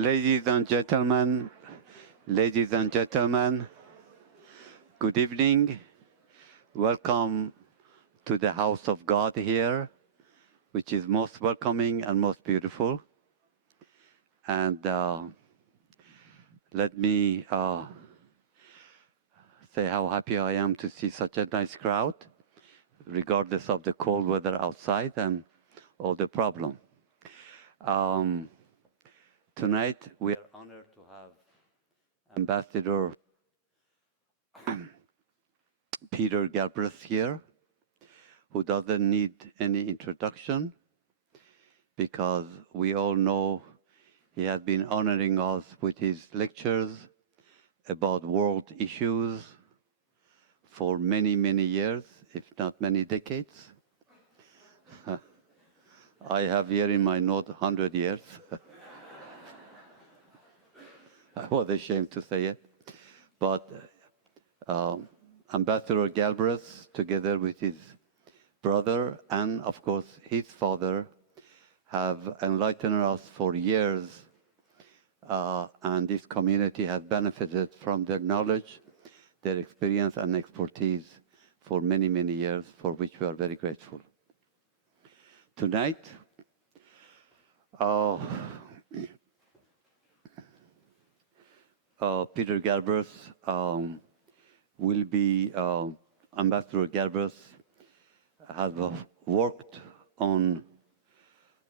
Ladies and gentlemen, ladies and gentlemen, good evening. Welcome to the house of God here, which is most welcoming and most beautiful. And let me say how happy I am to see such a nice crowd, regardless of the cold weather outside and all the problem. Tonight, we are honored to have Ambassador Peter Galbraith here, who doesn't need any introduction because we all know he has been honoring us with his lectures about world issues for many, many years, if not many decades. I have here in my note 100 years. I was ashamed to say it. But Ambassador Galbraith, together with his brother and, of course, his father, have enlightened us for years, and this community has benefited from their knowledge, their experience and expertise for many, many years, for which we are very grateful. Tonight, Peter Galbraith will be, Ambassador Galbraith has worked on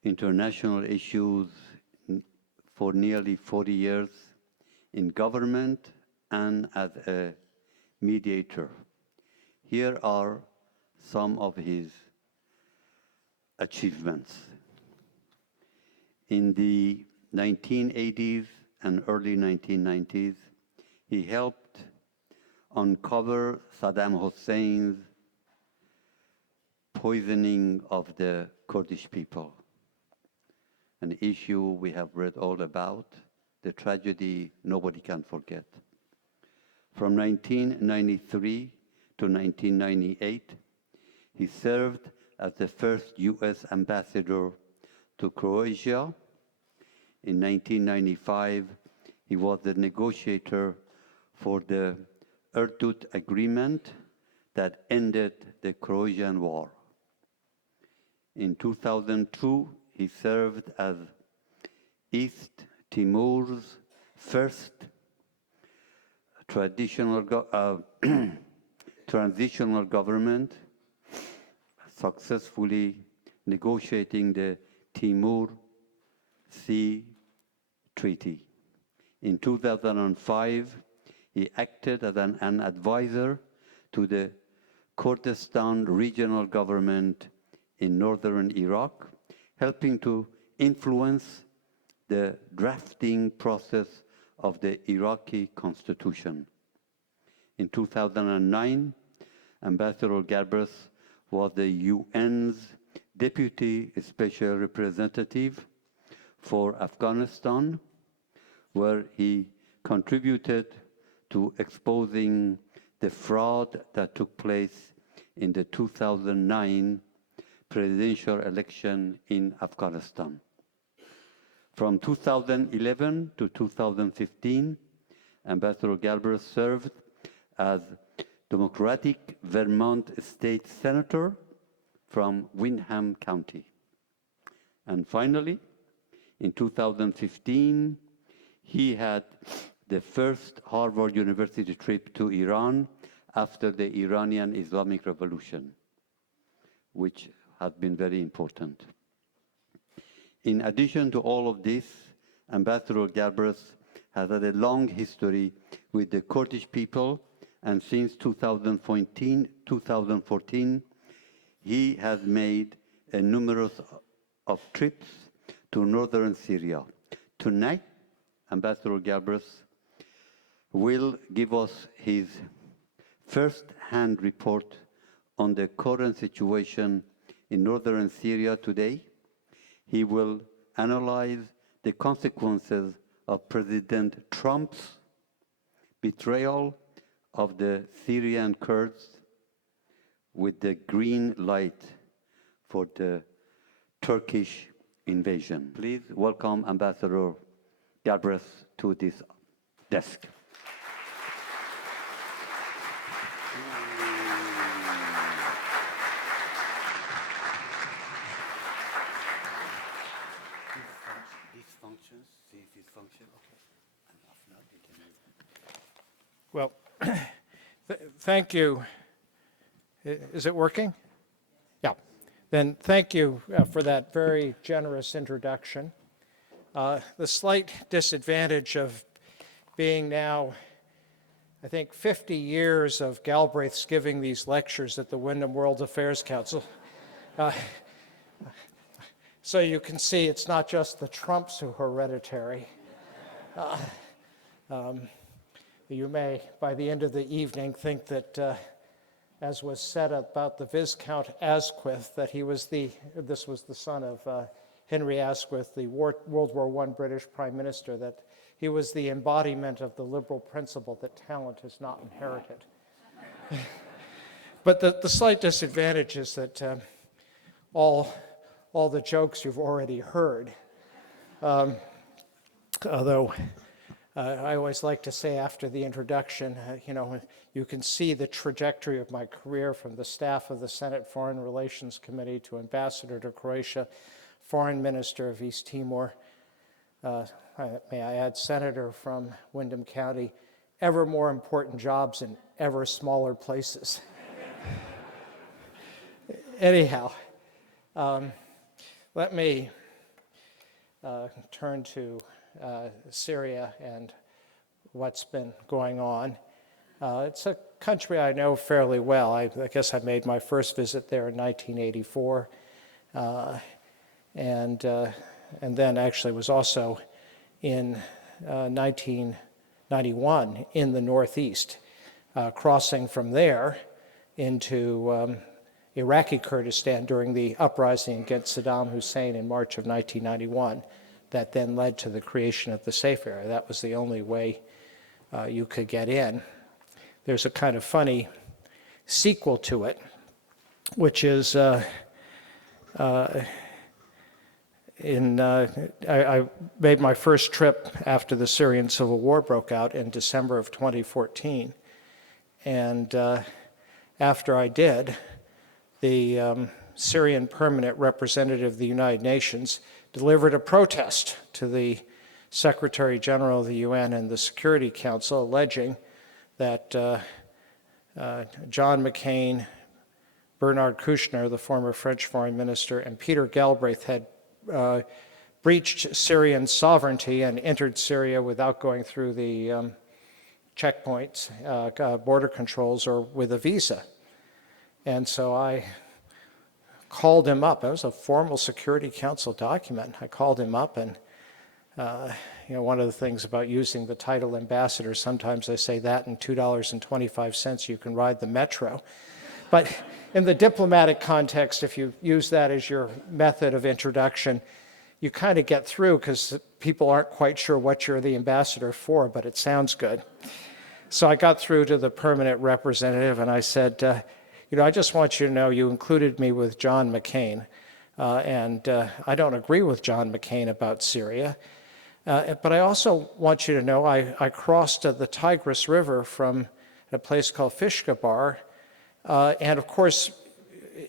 international issues for nearly 40 years in government and as a mediator. Here are some of his achievements. In the 1980s and early 1990s, he helped uncover Saddam Hussein's poisoning of the Kurdish people, an issue we have read all about, the tragedy nobody can forget. From 1993 to 1998, he served as the first U.S. ambassador to Croatia. In 1995, he was the negotiator for the Erdut Agreement that ended the Croatian War. In 2002, he served as East Timor's first transitional government, successfully negotiating the Timor Sea Treaty. In 2005, he acted as an advisor to the Kurdistan regional government in northern Iraq, helping to influence the drafting process of the Iraqi constitution. In 2009, Ambassador Galbraith was the UN's Deputy Special Representative for Afghanistan, where he contributed to exposing the fraud that took place in the 2009 presidential election in Afghanistan. From 2011 to 2015, Ambassador Galbraith served as Democratic Vermont State Senator from Windham County. And finally, in 2015, he had the first Harvard University trip to Iran after the Iranian Islamic Revolution, which has been very important. In addition to all of this, Ambassador Galbraith has had a long history with the Kurdish people, and since 2014, he has made a numerous of trips to northern Syria. Tonight, Ambassador Galbraith will give us his first-hand report on the current situation in northern Syria today. He will analyze the consequences of President Trump's betrayal of the Syrian Kurds with the green light for the Turkish invasion. Please welcome Ambassador Galbraith to this desk. These functions, see if it functions. Okay. Well, thank you. Is it working? Yeah. Then thank you for that very generous introduction. The slight disadvantage of being now, I think, 50 years of Galbraith's giving these lectures at the Windham World Affairs Council. So you can see it's not just the Trumps who are hereditary. You may, by the end of the evening, think that, as was said about the Viscount Asquith, that this was the son of Henry Asquith, the World War I British Prime Minister, that he was the embodiment of the liberal principle that talent is not inherited. But the slight disadvantage is that all the jokes you've already heard, although I always like to say after the introduction, you can see the trajectory of my career from the staff of the Senate Foreign Relations Committee to ambassador to Croatia, foreign minister of East Timor, may I add, senator from Windham County, ever more important jobs in ever smaller places. Anyhow, let me turn to Syria and what's been going on. It's a country I know fairly well. I guess I made my first visit there in 1984, and then actually was also in 1991 in the Northeast, crossing from there into Iraqi Kurdistan during the uprising against Saddam Hussein in March of 1991 that then led to the creation of the safe area. That was the only way you could get in. There's a kind of funny sequel to it, which is I made my first trip after the Syrian civil war broke out in December of 2014. And after I did, the Syrian permanent representative of the United Nations delivered a protest to the Secretary General of the UN and the Security Council, alleging that John McCain, Bernard Kouchner, the former French foreign minister, and Peter Galbraith had breached Syrian sovereignty and entered Syria without going through the checkpoints, border controls, or with a visa. And so I called him up. It was a formal Security Council document. I called him up, and one of the things about using the title ambassador, sometimes I say that and $2.25 you can ride the metro. But in the diplomatic context, if you use that as your method of introduction, you kind of get through because people aren't quite sure what you're the ambassador for, but it sounds good. So I got through to the permanent representative, and I said, I just want you to know you included me with John McCain, and I don't agree with John McCain about Syria. But I also want you to know I crossed the Tigris River from a place called Fishkabar, and of course,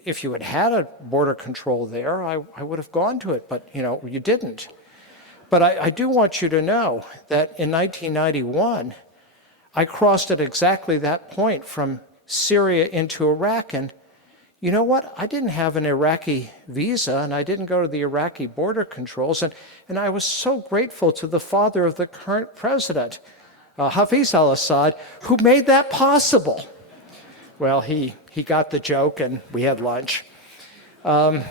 if you had had a border control there, I would have gone to it, but you didn't. But I do want you to know that in 1991, I crossed at exactly that point from Syria into Iraq, and you know what? I didn't have an Iraqi visa, and I didn't go to the Iraqi border controls, and I was so grateful to the father of the current president, Hafez al-Assad, who made that possible. Well, he got the joke, and we had lunch. I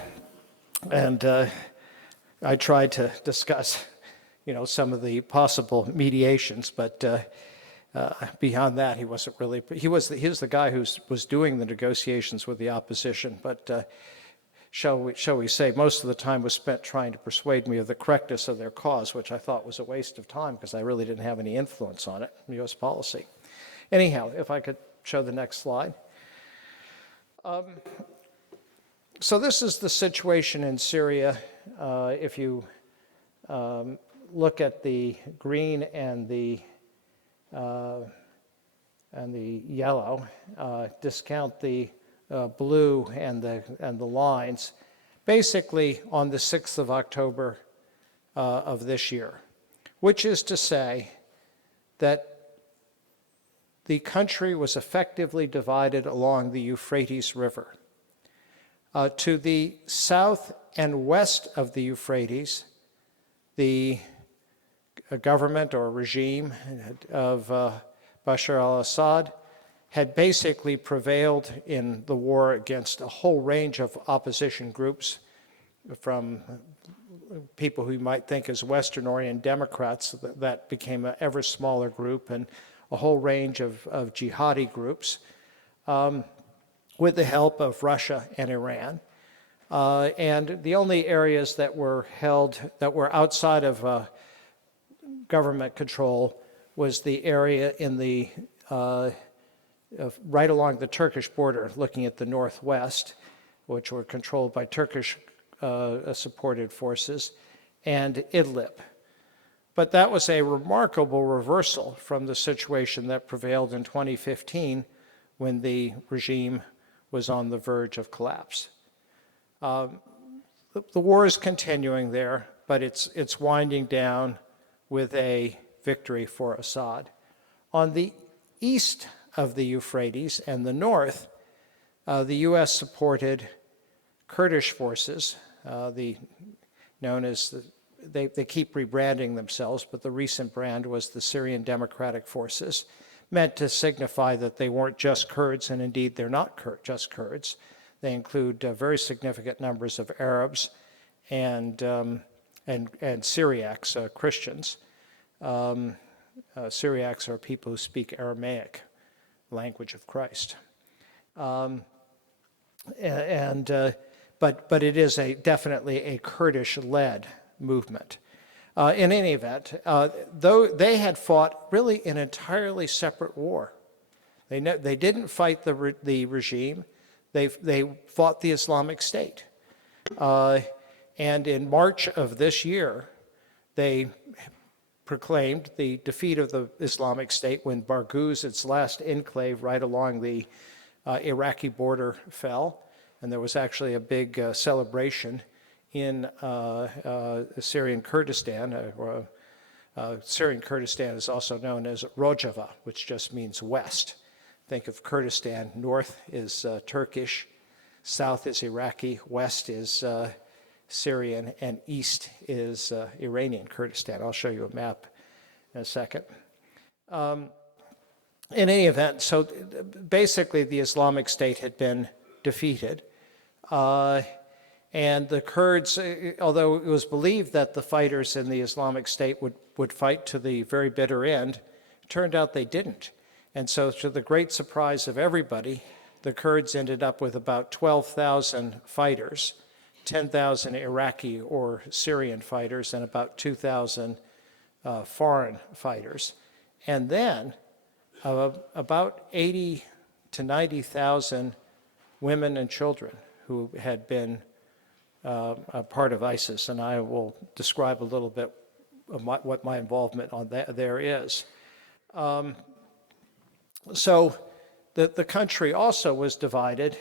tried to discuss, some of the possible mediations, but beyond that, he wasn't really. He was the guy who was doing the negotiations with the opposition. But shall we say, most of the time was spent trying to persuade me of the correctness of their cause, which I thought was a waste of time because I really didn't have any influence on it in U.S. policy. Anyhow, if I could show the next slide. So this is the situation in Syria. If you look at the green and the yellow, discount the blue and the lines, basically on the 6th of October of this year, which is to say that the country was effectively divided along the Euphrates River. To the south and west of the Euphrates, the government or regime of Bashar al-Assad had basically prevailed in the war against a whole range of opposition groups, from people who you might think as Western-oriented Democrats, that became an ever smaller group, and a whole range of jihadi groups, with the help of Russia and Iran. And the only areas that were outside of government control was the area in the right along the Turkish border, looking at the northwest, which were controlled by Turkish supported forces, and Idlib. But that was a remarkable reversal from the situation that prevailed in 2015 when the regime was on the verge of collapse. The war is continuing there, but it's winding down with a victory for Assad. On the east of the Euphrates and the north, the U.S. supported Kurdish forces, known as they keep rebranding themselves, but the recent brand was the Syrian Democratic Forces, meant to signify that they weren't just Kurds, and indeed they're not just Kurds. They include very significant numbers of Arabs and Syriacs, Christians. Syriacs are people who speak Aramaic, language of Christ. But it is definitely a Kurdish-led movement. In any event, though they had fought really an entirely separate war. They didn't fight the regime. They fought the Islamic State. And in March of this year, they proclaimed the defeat of the Islamic State when Barghuz, its last enclave right along the Iraqi border, fell. And there was actually a big celebration in Syrian Kurdistan. Syrian Kurdistan is also known as Rojava, which just means west. Think of Kurdistan. North is Turkish, south is Iraqi, west is Syrian, and east is Iranian Kurdistan. I'll show you a map in a second. In any event, so basically the Islamic State had been defeated. And the Kurds, although it was believed that the fighters in the Islamic State would fight to the very bitter end, it turned out they didn't. And so, to the great surprise of everybody, the Kurds ended up with about 12,000 fighters, 10,000 Iraqi or Syrian fighters, and about 2,000 foreign fighters. And then about 80 to 90,000 women and children who had been a part of ISIS, and I will describe a little bit of what my involvement on there is. So the country also was divided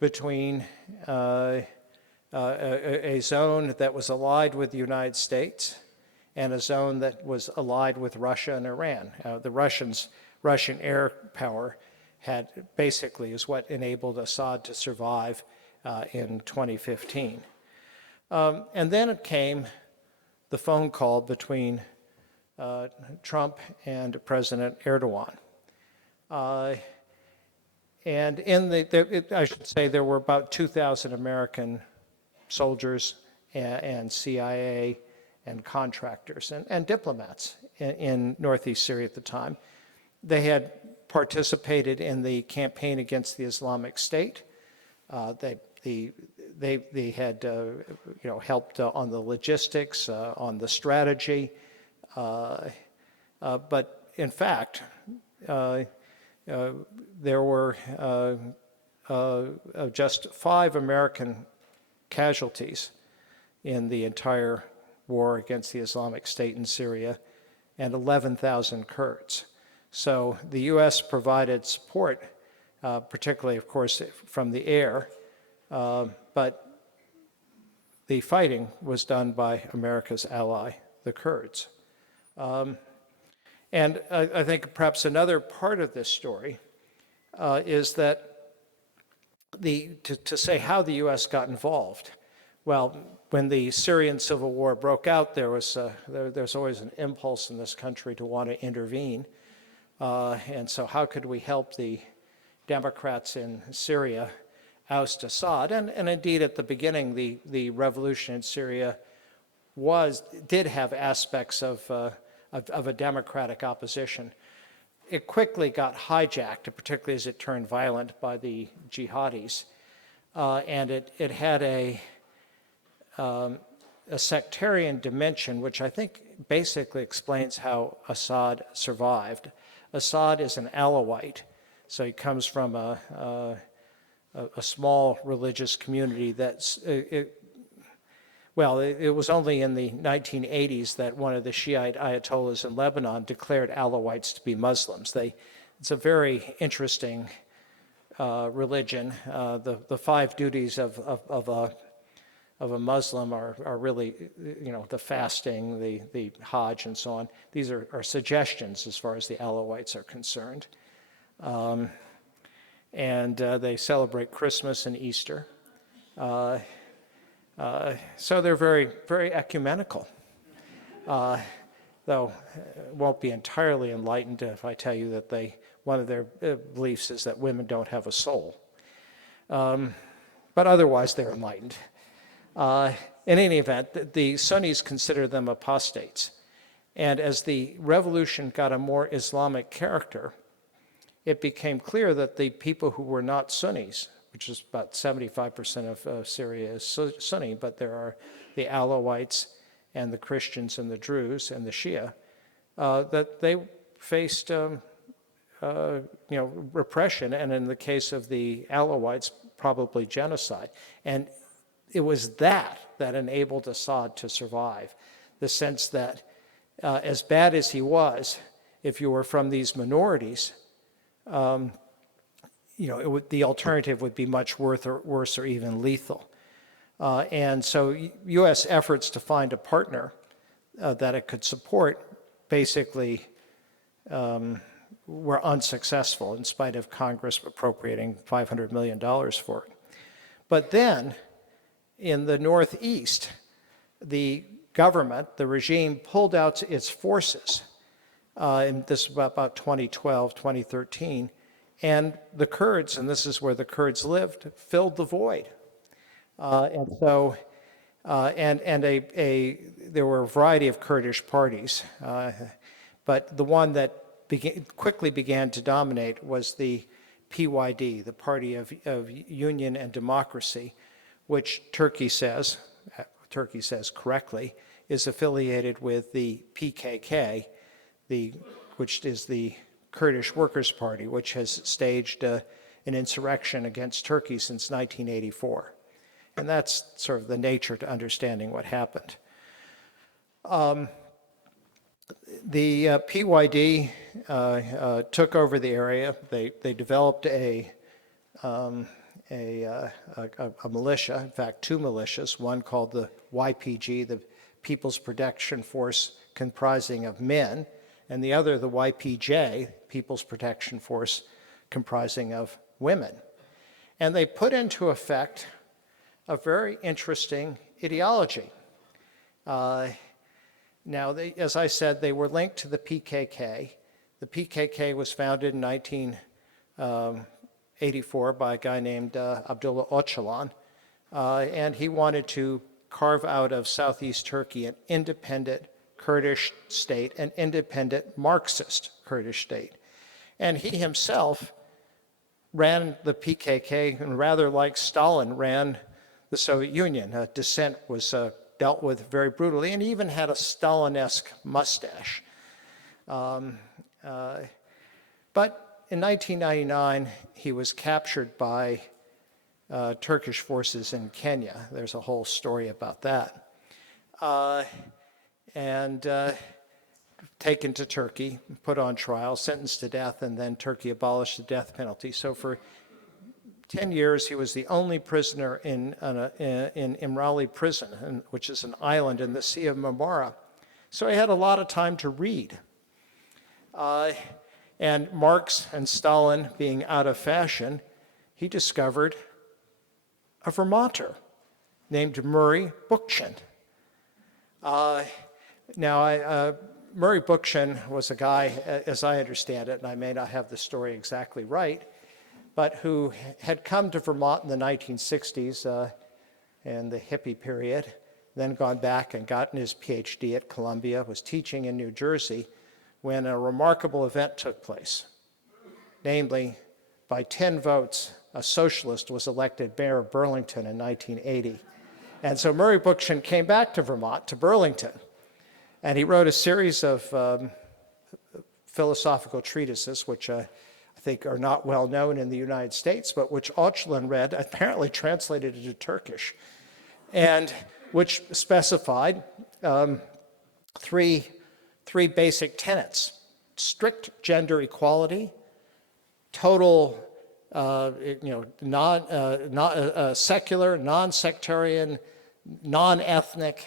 between a zone that was allied with the United States and a zone that was allied with Russia and Iran. The Russian air power is what enabled Assad to survive in 2015. And then it came the phone call between Trump and President Erdogan. And I should say there were about 2,000 American soldiers and CIA and contractors and diplomats in northeast Syria at the time. They had participated in the campaign against the Islamic State. They had helped on the logistics, on the strategy, but in fact, there were just 5 American casualties in the entire war against the Islamic State in Syria, and 11,000 Kurds. So the U.S. provided support, particularly, of course, from the air, but the fighting was done by America's ally, the Kurds. And I think perhaps another part of this story is that to say how the U.S. got involved. Well, when the Syrian civil war broke out, there's always an impulse in this country to want to intervene. And so how could we help the Democrats in Syria oust Assad? And indeed, at the beginning, the revolution in Syria did have aspects of a democratic opposition. It quickly got hijacked, particularly as it turned violent, by the jihadis. And it had a sectarian dimension, which I think basically explains how Assad survived. Assad is an Alawite, so he comes from a small religious community that's, it was only in the 1980s that one of the Shiite Ayatollahs in Lebanon declared Alawites to be Muslims. It's a very interesting religion. The five duties of a Muslim are really, the fasting, the Hajj, and so on. These are suggestions as far as the Alawites are concerned. And they celebrate Christmas and Easter. So they're very, very ecumenical. Though won't be entirely enlightened if I tell you that one of their beliefs is that women don't have a soul. But otherwise, they're enlightened. In any event, the Sunnis consider them apostates. And as the revolution got a more Islamic character, it became clear that the people who were not Sunnis, which is about 75% of Syria is Sunni, but there are the Alawites and the Christians and the Druze and the Shia, that they faced repression, and in the case of the Alawites, probably genocide. And it was that enabled Assad to survive, the sense that as bad as he was, if you were from these minorities, the alternative would be much worse or even lethal. And so U.S. efforts to find a partner that it could support basically were unsuccessful in spite of Congress appropriating $500 million for it. But then, in the Northeast, the government, the regime, pulled out its forces. And this was about 2012, 2013. And the Kurds, and this is where the Kurds lived, filled the void. There were a variety of Kurdish parties, but the one that quickly began to dominate was the PYD, the Party of Union and Democracy, which Turkey says correctly, is affiliated with the PKK, which is the Kurdish Workers' Party, which has staged an insurrection against Turkey since 1984. And that's sort of the nature to understanding what happened. The PYD took over the area. They developed a militia, in fact, two militias, one called the YPG, the People's Protection Force, comprising of men, and the other, the YPJ, People's Protection Force, comprising of women. And they put into effect a very interesting ideology. Now, as I said, they were linked to the PKK. The PKK was founded in 1984 by a guy named Abdullah Öcalan, and he wanted to carve out of southeast Turkey an independent Kurdish state, an independent Marxist Kurdish state. And he himself ran the PKK, and rather like Stalin ran the Soviet Union. Dissent was dealt with very brutally, and he even had a Stalin-esque mustache. But in 1999, he was captured by Turkish forces in Kenya. There's a whole story about that. and taken to Turkey, put on trial, sentenced to death, and then Turkey abolished the death penalty. So for 10 years, he was the only prisoner in Imrali prison, which is an island in the Sea of Marmara. So he had a lot of time to read. And Marx and Stalin being out of fashion, he discovered a Vermonter named Murray Bookchin. Murray Bookchin was a guy, as I understand it, and I may not have the story exactly right, but who had come to Vermont in the 1960s in the hippie period, then gone back and gotten his PhD at Columbia, was teaching in New Jersey when a remarkable event took place. Namely, by 10 votes, a socialist was elected mayor of Burlington in 1980. And so Murray Bookchin came back to Vermont, to Burlington, and he wrote a series of philosophical treatises, which I think are not well known in the United States, but which Öcalan read, apparently translated into Turkish, and which specified three basic tenets: strict gender equality, total secular, non-sectarian, non-ethnic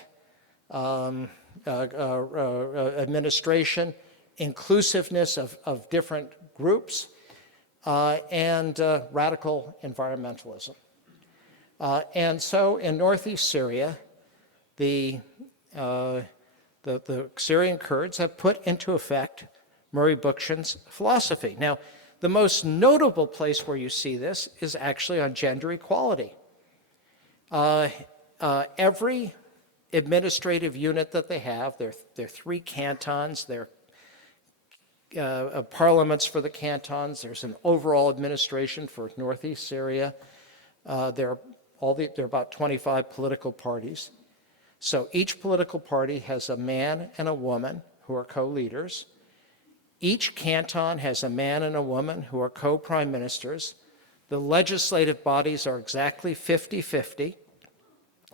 administration, inclusiveness of different groups, and radical environmentalism. And so in northeast Syria, the Syrian Kurds have put into effect Murray Bookchin's philosophy. Now, the most notable place where you see this is actually on gender equality. Every administrative unit that they have, they're 3 cantons, they're parliaments for the cantons, there's an overall administration for northeast Syria. There are about 25 political parties. So each political party has a man and a woman who are co-leaders. Each canton has a man and a woman who are co-prime ministers. The legislative bodies are exactly 50-50.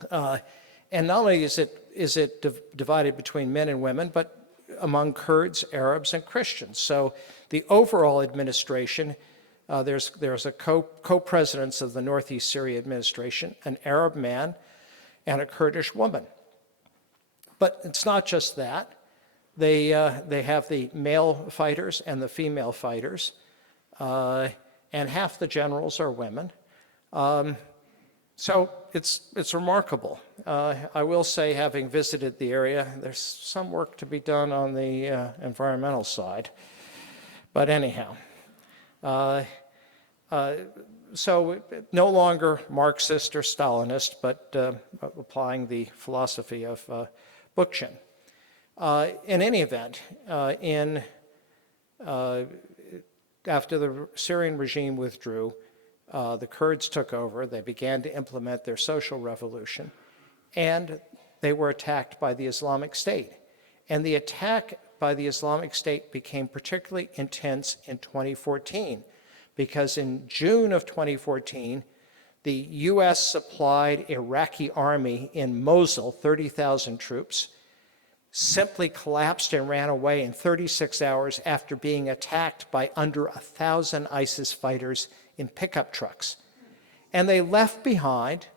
And not only is it divided between men and women, but among Kurds, Arabs, and Christians. So the overall administration, there's a co-presidents of the Northeast Syria administration, an Arab man and a Kurdish woman. But it's not just that. They have the male fighters and the female fighters, and half the generals are women. So it's remarkable. I will say, having visited the area, there's some work to be done on the environmental side. But anyhow, so no longer Marxist or Stalinist, but applying the philosophy of Bookchin. In any event, after the Syrian regime withdrew, the Kurds took over. They began to implement their social revolution, and they were attacked by the Islamic State. And the attack by the Islamic State became particularly intense in 2014, because in June of 2014, the U.S. supplied Iraqi army in Mosul, 30,000 troops, simply collapsed and ran away in 36 hours after being attacked by under 1,000 ISIS fighters in pickup trucks. And they left behind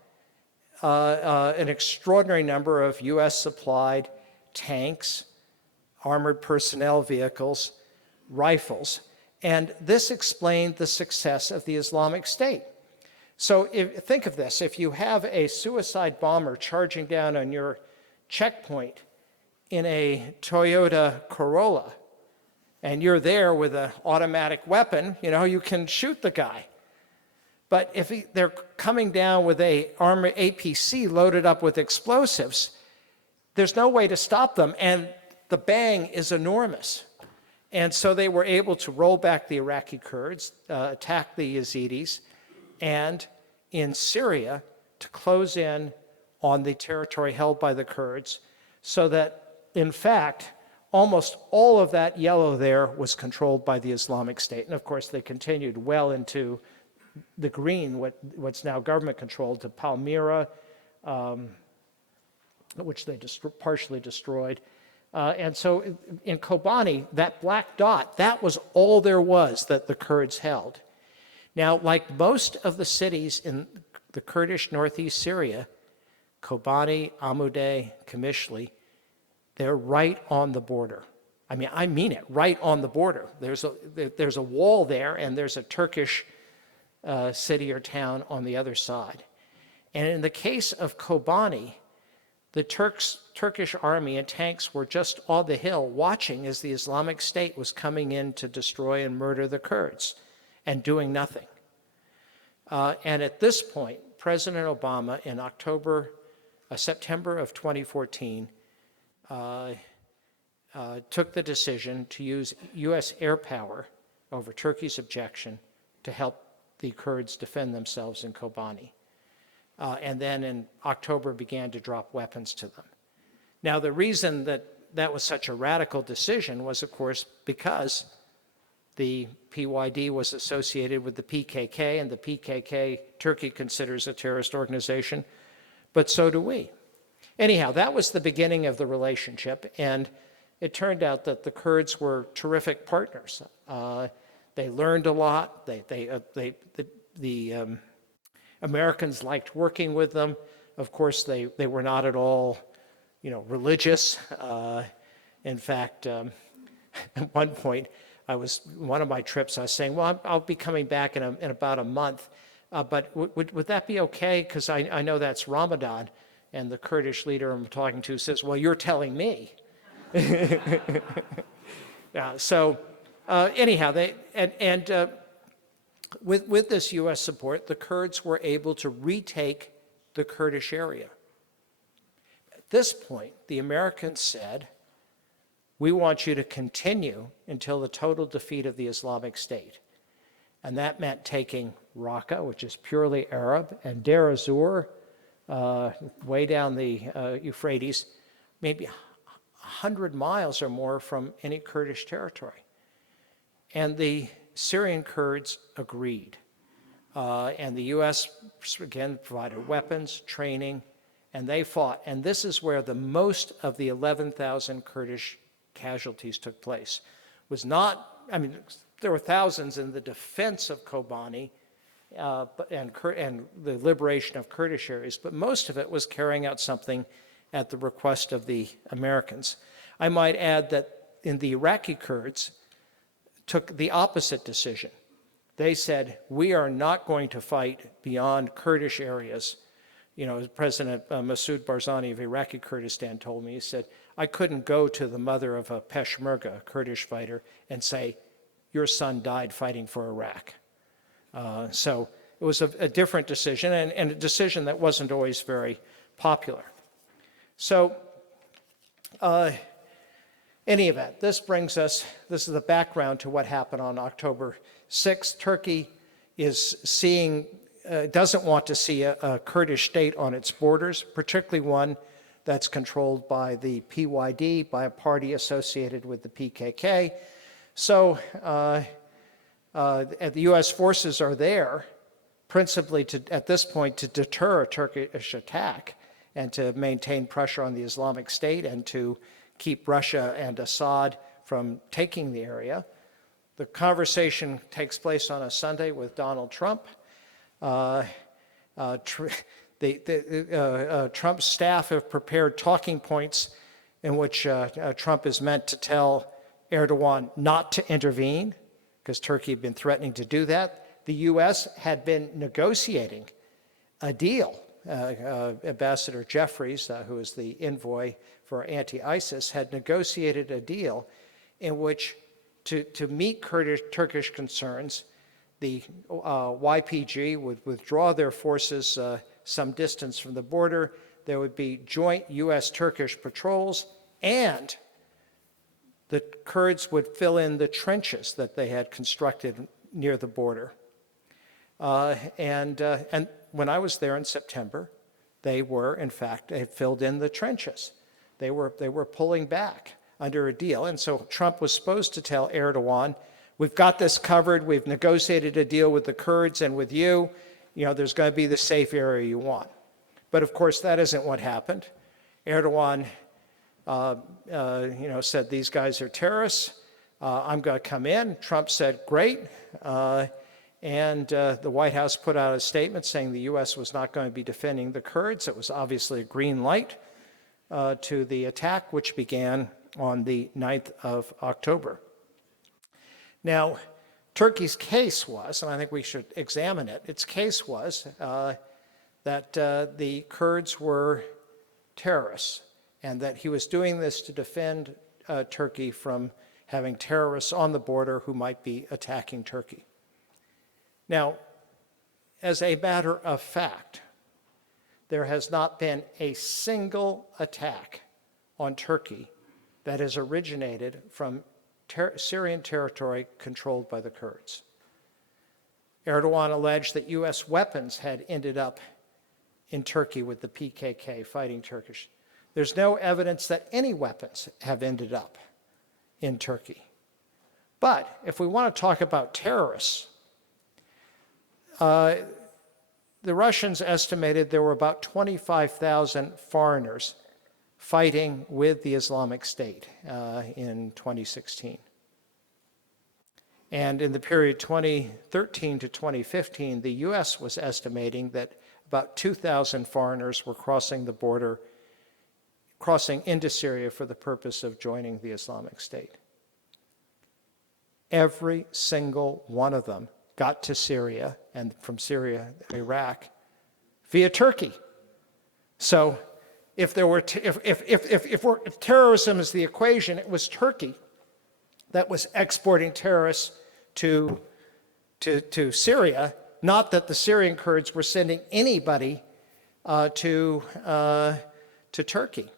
an extraordinary number of U.S.-supplied tanks, armored personnel vehicles, rifles. And this explained the success of the Islamic State. So think of this. If you have a suicide bomber charging down on your checkpoint in a Toyota Corolla, and you're there with an automatic weapon, you can shoot the guy. But if they're coming down with a armored APC loaded up with explosives, there's no way to stop them, and the bang is enormous. And so they were able to roll back the Iraqi Kurds, attack the Yazidis, and in Syria to close in on the territory held by the Kurds, so that, in fact, almost all of that yellow there was controlled by the Islamic State. And of course, they continued well into the green, what's now government-controlled, to Palmyra, which they partially destroyed, And so in Kobani, that black dot, that was all there was that the Kurds held. Now, like most of the cities in the Kurdish northeast Syria, Kobani, Amude, Kamishli, they're right on the border. I mean it, right on the border. There's a wall there, and there's a Turkish city or town on the other side. And in the case of Kobani, the Turkish army and tanks were just on the hill watching as the Islamic State was coming in to destroy and murder the Kurds and doing nothing. And at this point, President Obama in September of 2014 took the decision to use U.S. air power over Turkey's objection to help the Kurds defend themselves in Kobani. And then in October began to drop weapons to them. Now, the reason that was such a radical decision was, of course, because the PYD was associated with the PKK, and the PKK Turkey considers a terrorist organization, but so do we. Anyhow, that was the beginning of the relationship, and it turned out that the Kurds were terrific partners. They learned a lot. The Americans liked working with them. Of course, they were not at all, religious. In fact, at one point, one of my trips, I was saying, well, I'll be coming back in about a month, but would that be okay? Because I know that's Ramadan. And the Kurdish leader I'm talking to says, well, you're telling me. Anyhow, with this U.S. support, the Kurds were able to retake the Kurdish area. At this point, the Americans said, we want you to continue until the total defeat of the Islamic State. And that meant taking Raqqa, which is purely Arab, and Deir ez-Zor, way down the Euphrates, maybe 100 miles or more from any Kurdish territory. And the Syrian Kurds agreed. And the U.S., again, provided weapons, training, and they fought. And this is where the most of the 11,000 Kurdish casualties took place. There were thousands in the defense of Kobani and the liberation of Kurdish areas, but most of it was carrying out something at the request of the Americans. I might add that in the Iraqi Kurds took the opposite decision. They said, we are not going to fight beyond Kurdish areas. President Masoud Barzani of Iraqi Kurdistan told me, he said, I couldn't go to the mother of a Peshmerga, a Kurdish fighter, and say, your son died fighting for Iraq. So it was a different decision, and a decision that wasn't always very popular. So, any event, this is the background to what happened on October 6th. Turkey doesn't want to see a Kurdish state on its borders, particularly one that's controlled by the PYD, by a party associated with the PKK. So the U.S. forces are there principally at this point to deter a Turkish attack and to maintain pressure on the Islamic State and to keep Russia and Assad from taking the area. The conversation takes place on a Sunday with Donald Trump. Trump's staff have prepared talking points in which Trump is meant to tell Erdogan not to intervene, because Turkey had been threatening to do that. The U.S. had been negotiating a deal. Ambassador Jeffries, who is the envoy for anti-ISIS, had negotiated a deal in which, to meet Turkish concerns, the YPG would withdraw their forces some distance from the border. There would be joint U.S.-Turkish patrols, and the Kurds would fill in the trenches that they had constructed near the border. And when I was there in September, they had filled in the trenches. They were pulling back under a deal. And so Trump was supposed to tell Erdogan, we've got this covered, we've negotiated a deal with the Kurds and with you, there's going to be the safe area you want. But of course, that isn't what happened. Erdogan said these guys are terrorists. I'm going to come in. Trump said, great. And the White House put out a statement saying the U.S. was not going to be defending the Kurds. It was obviously a green light to the attack, which began on the 9th of October. Now, Turkey's case was, and I think we should examine it, its case was that the Kurds were terrorists and that he was doing this to defend Turkey from having terrorists on the border who might be attacking Turkey. Now, as a matter of fact, there has not been a single attack on Turkey that has originated from Syrian territory controlled by the Kurds. Erdogan alleged that U.S. weapons had ended up in Turkey with the PKK fighting Turkish. There's no evidence that any weapons have ended up in Turkey. But if we want to talk about terrorists, the Russians estimated there were about 25,000 foreigners fighting with the Islamic State in 2016. And in the period 2013 to 2015, the U.S. was estimating that about 2,000 foreigners were crossing the border, crossing into Syria for the purpose of joining the Islamic State. Every single one of them got to Syria, and from Syria, Iraq, via Turkey. So if terrorism is the equation, it was Turkey that was exporting terrorists to Syria, not that the Syrian Kurds were sending anybody to Turkey.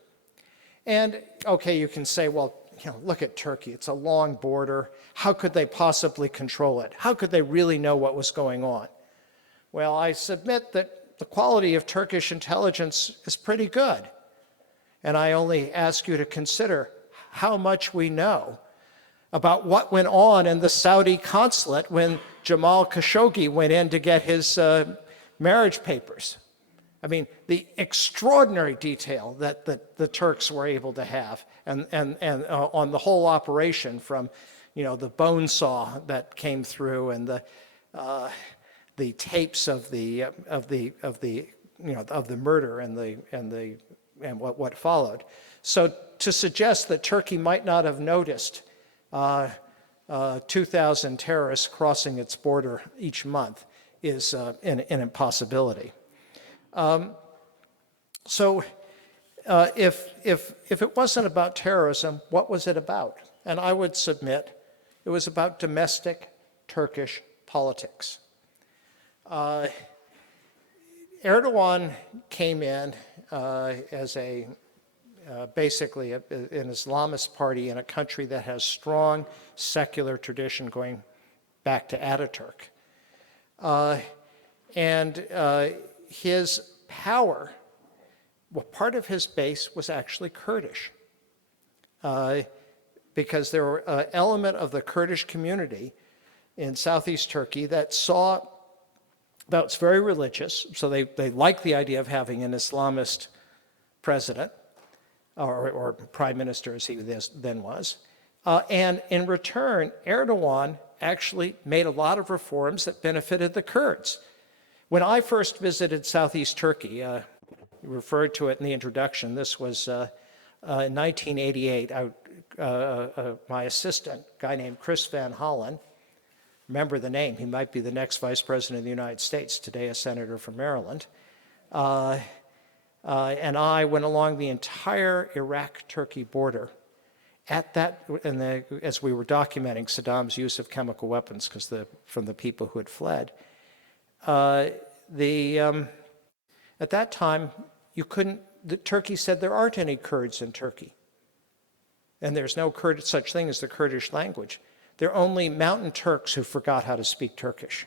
And okay, you can say, well, look at Turkey. It's a long border. How could they possibly control it? How could they really know what was going on? Well, I submit that the quality of Turkish intelligence is pretty good. And I only ask you to consider how much we know about what went on in the Saudi consulate when Jamal Khashoggi went in to get his marriage papers. I mean, the extraordinary detail that the Turks were able to have, and on the whole operation, from the bone saw that came through, and the tapes of the murder and what followed. So to suggest that Turkey might not have noticed 2,000 terrorists crossing its border each month is an impossibility. So if it wasn't about terrorism, what was it about? And I would submit it was about domestic Turkish politics. Erdogan came in as basically an Islamist party in a country that has strong secular tradition going back to Ataturk. His power, part of his base was actually Kurdish, because there were an element of the Kurdish community in southeast Turkey that was very religious, so they liked the idea of having an Islamist president, or prime minister as he then was. And in return, Erdogan actually made a lot of reforms that benefited the Kurds. When I first visited southeast Turkey, you referred to it in the introduction, this was in 1988. My assistant, a guy named Chris Van Hollen, remember the name, he might be the next vice president of the United States, today a senator from Maryland, and I went along the entire Iraq-Turkey border as we were documenting Saddam's use of chemical weapons from the people who had fled. At that time, Turkey said there aren't any Kurds in Turkey. And there's no such thing as the Kurdish language. They're only mountain Turks who forgot how to speak Turkish.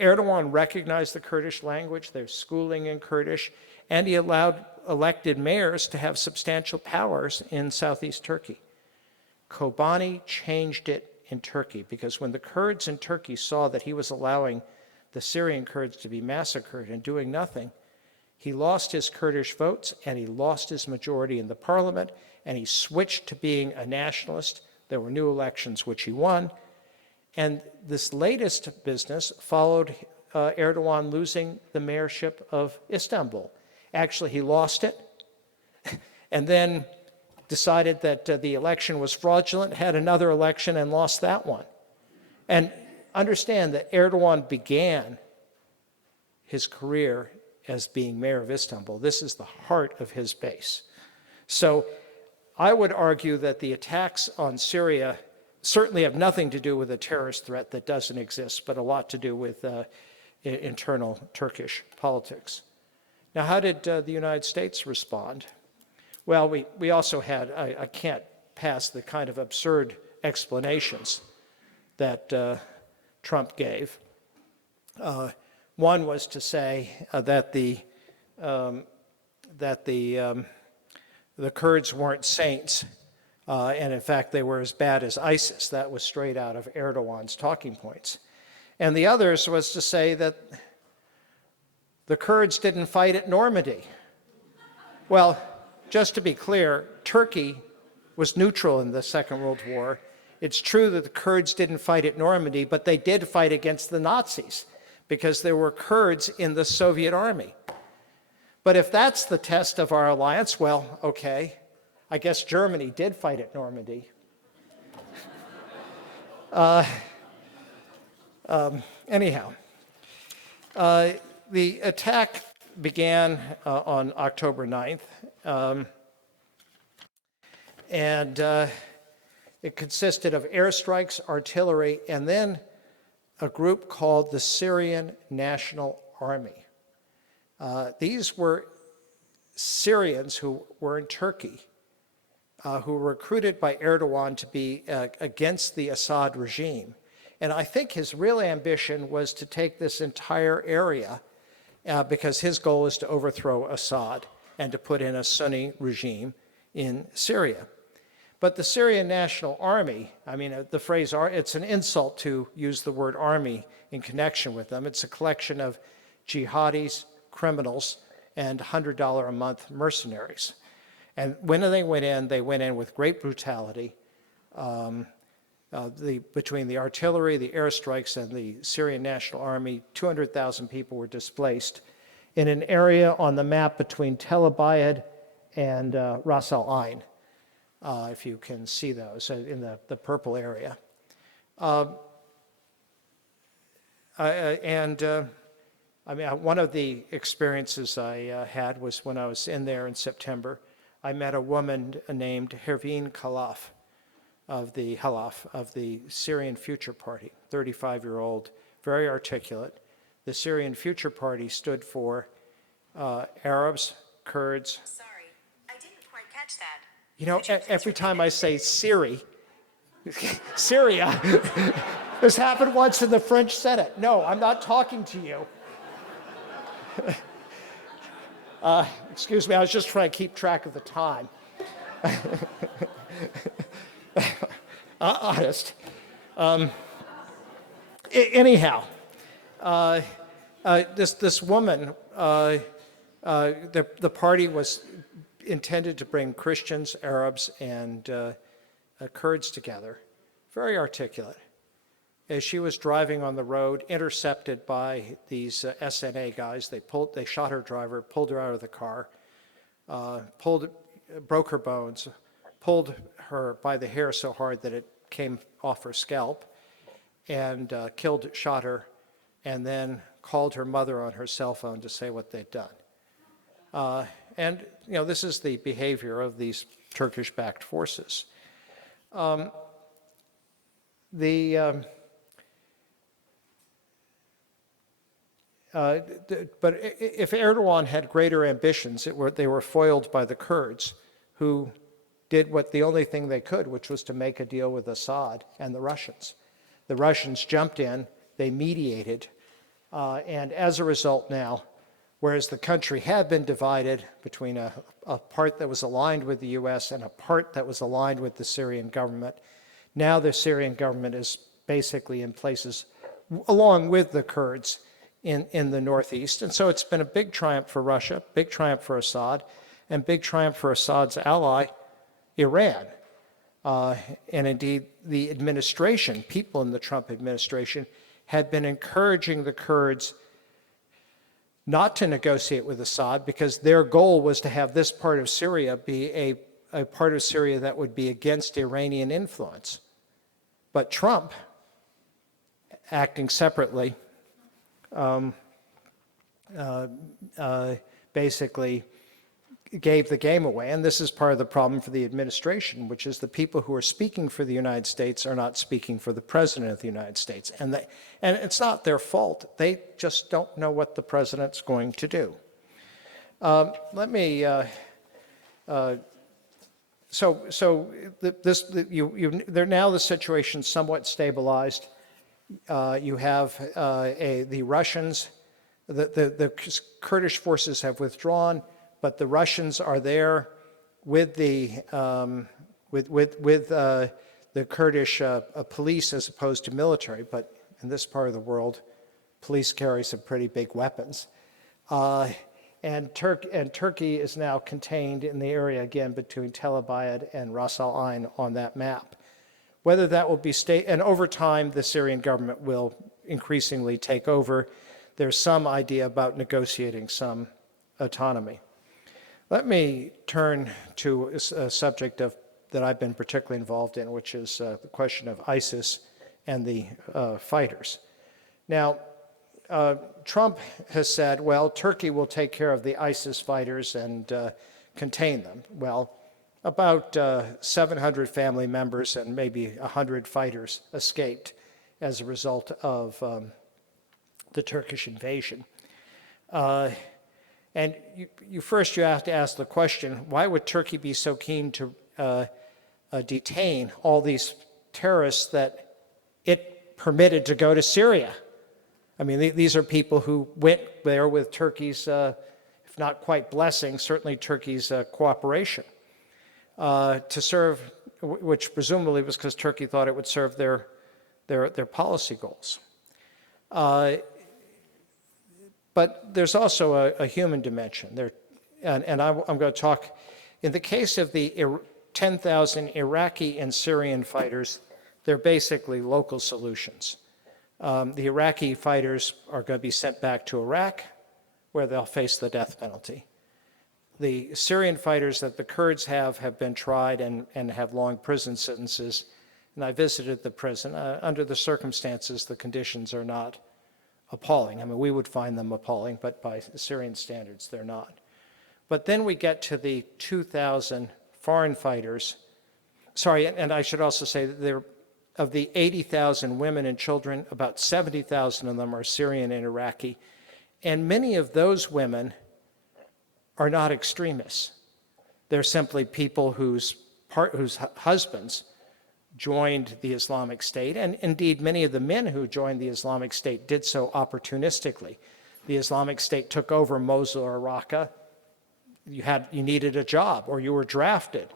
Erdogan recognized the Kurdish language, there's schooling in Kurdish, and he allowed elected mayors to have substantial powers in southeast Turkey. Kobani changed it in Turkey, because when the Kurds in Turkey saw that he was allowing the Syrian Kurds to be massacred and doing nothing, He lost his Kurdish votes, and he lost his majority in the parliament, and he switched to being a nationalist. There were new elections, which he won. And this latest business followed Erdogan losing the mayorship of Istanbul. Actually, he lost it, and then decided that the election was fraudulent, had another election, and lost that one. And understand that Erdogan began his career as being mayor of Istanbul. This is the heart of his base. So I would argue that the attacks on Syria certainly have nothing to do with a terrorist threat that doesn't exist, but a lot to do with internal Turkish politics. Now, how did the United States respond? Well, we also had, I can't pass the kind of absurd explanations that Trump gave. One was to say that the Kurds weren't saints, and in fact they were as bad as ISIS. That was straight out of Erdogan's talking points. And the others was to say that the Kurds didn't fight at Normandy. Well, just to be clear, Turkey was neutral in the Second World War. It's true that the Kurds didn't fight at Normandy, but they did fight against the Nazis because there were Kurds in the Soviet army. But if that's the test of our alliance, well, okay. I guess Germany did fight at Normandy. Anyhow, the attack began on October 9th, and it consisted of airstrikes, artillery, and then a group called the Syrian National Army. These were Syrians who were in Turkey, who were recruited by Erdogan to be against the Assad regime. And I think his real ambition was to take this entire area because his goal is to overthrow Assad and to put in a Sunni regime in Syria. But the Syrian National Army, I mean, the phrase, it's an insult to use the word army in connection with them. It's a collection of jihadis, criminals, and $100 a month mercenaries. And when they went in with great brutality. Between the artillery, the airstrikes, and the Syrian National Army, 200,000 people were displaced in an area on the map between Tel Abyad and Ras Al Ain, if you can see those in the purple area. One of the experiences I had was when I was in there in September. I met a woman named Hervin Khalaf of the Syrian Future Party, 35-year-old, very articulate. The Syrian Future Party stood for Arabs, Kurds. Sorry, I didn't quite catch that. You know, every time I say Syria, this happened once in the French Senate. No, I'm not talking to you. Excuse me, I was just trying to keep track of the time. Honest. Anyhow, this woman, the party was intended to bring Christians, Arabs, and Kurds together. Very articulate. As she was driving on the road, intercepted by these SNA guys, they shot her driver, pulled her out of the car, broke her bones, pulled her by the hair so hard that it came off her scalp, and shot her, and then called her mother on her cell phone to say what they'd done. And this is the behavior of these Turkish-backed forces. But if Erdogan had greater ambitions, they were foiled by the Kurds, who did the only thing they could, which was to make a deal with Assad and the Russians. The Russians jumped in, they mediated, and as a result now, whereas the country had been divided between a part that was aligned with the US and a part that was aligned with the Syrian government, now the Syrian government is basically in places, along with the Kurds, in the northeast. And so it's been a big triumph for Russia, big triumph for Assad, and big triumph for Assad's ally, Iran. And indeed, the administration, people in the Trump administration, had been encouraging the Kurds not to negotiate with Assad because their goal was to have this part of Syria be a part of Syria that would be against Iranian influence. But Trump, acting separately, basically gave the game away. And this is part of the problem for the administration, which is the people who are speaking for the United States are not speaking for the President of the United States. And it's not their fault. They just don't know what the President's going to do. Now the situation's somewhat stabilized. You have the Russians, the Kurdish forces have withdrawn, but the Russians are there with the Kurdish police as opposed to military. But in this part of the world, police carry some pretty big weapons. And Turkey is now contained in the area again between Tel Abyad and Ras Al Ain on that map. Whether that will be and over time the Syrian government will increasingly take over. There's some idea about negotiating some autonomy. Let me turn to a subject that I've been particularly involved in, which is the question of ISIS and the fighters. Now, Trump has said, well, Turkey will take care of the ISIS fighters and contain them. Well, about 700 family members and maybe 100 fighters escaped as a result of the Turkish invasion. And you have to ask the question, why would Turkey be so keen to detain all these terrorists that it permitted to go to Syria? I mean, these are people who went there with Turkey's, if not quite blessing, certainly Turkey's cooperation to serve, which presumably was because Turkey thought it would serve their policy goals. But there's also a human dimension there, and I'm going to talk, in the case of the 10,000 Iraqi and Syrian fighters, they're basically local solutions. The Iraqi fighters are going to be sent back to Iraq, where they'll face the death penalty. The Syrian fighters that the Kurds have been tried and have long prison sentences, and I visited the prison. Under the circumstances, the conditions are not appalling. I mean, we would find them appalling, but by Syrian standards, they're not. But then we get to the 2,000 foreign fighters. Sorry, and I should also say that of the 80,000 women and children, about 70,000 of them are Syrian and Iraqi. And many of those women are not extremists. They're simply people whose husbands joined the Islamic State, and indeed many of the men who joined the Islamic State did so opportunistically. The Islamic State took over Mosul or Raqqa. You needed a job, or you were drafted,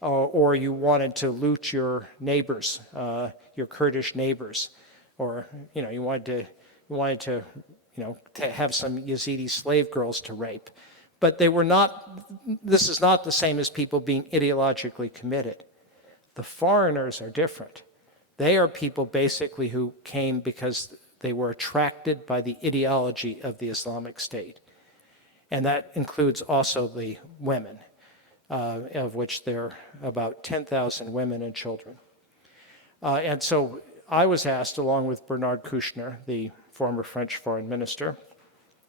or you wanted to loot your neighbors, your Kurdish neighbors, or you wanted to have some Yazidi slave girls to rape. But they were not. This is not the same as people being ideologically committed. The foreigners are different. They are people basically who came because they were attracted by the ideology of the Islamic State. And that includes also the women, of which there are about 10,000 women and children. And so I was asked, along with Bernard Kouchner, the former French foreign minister,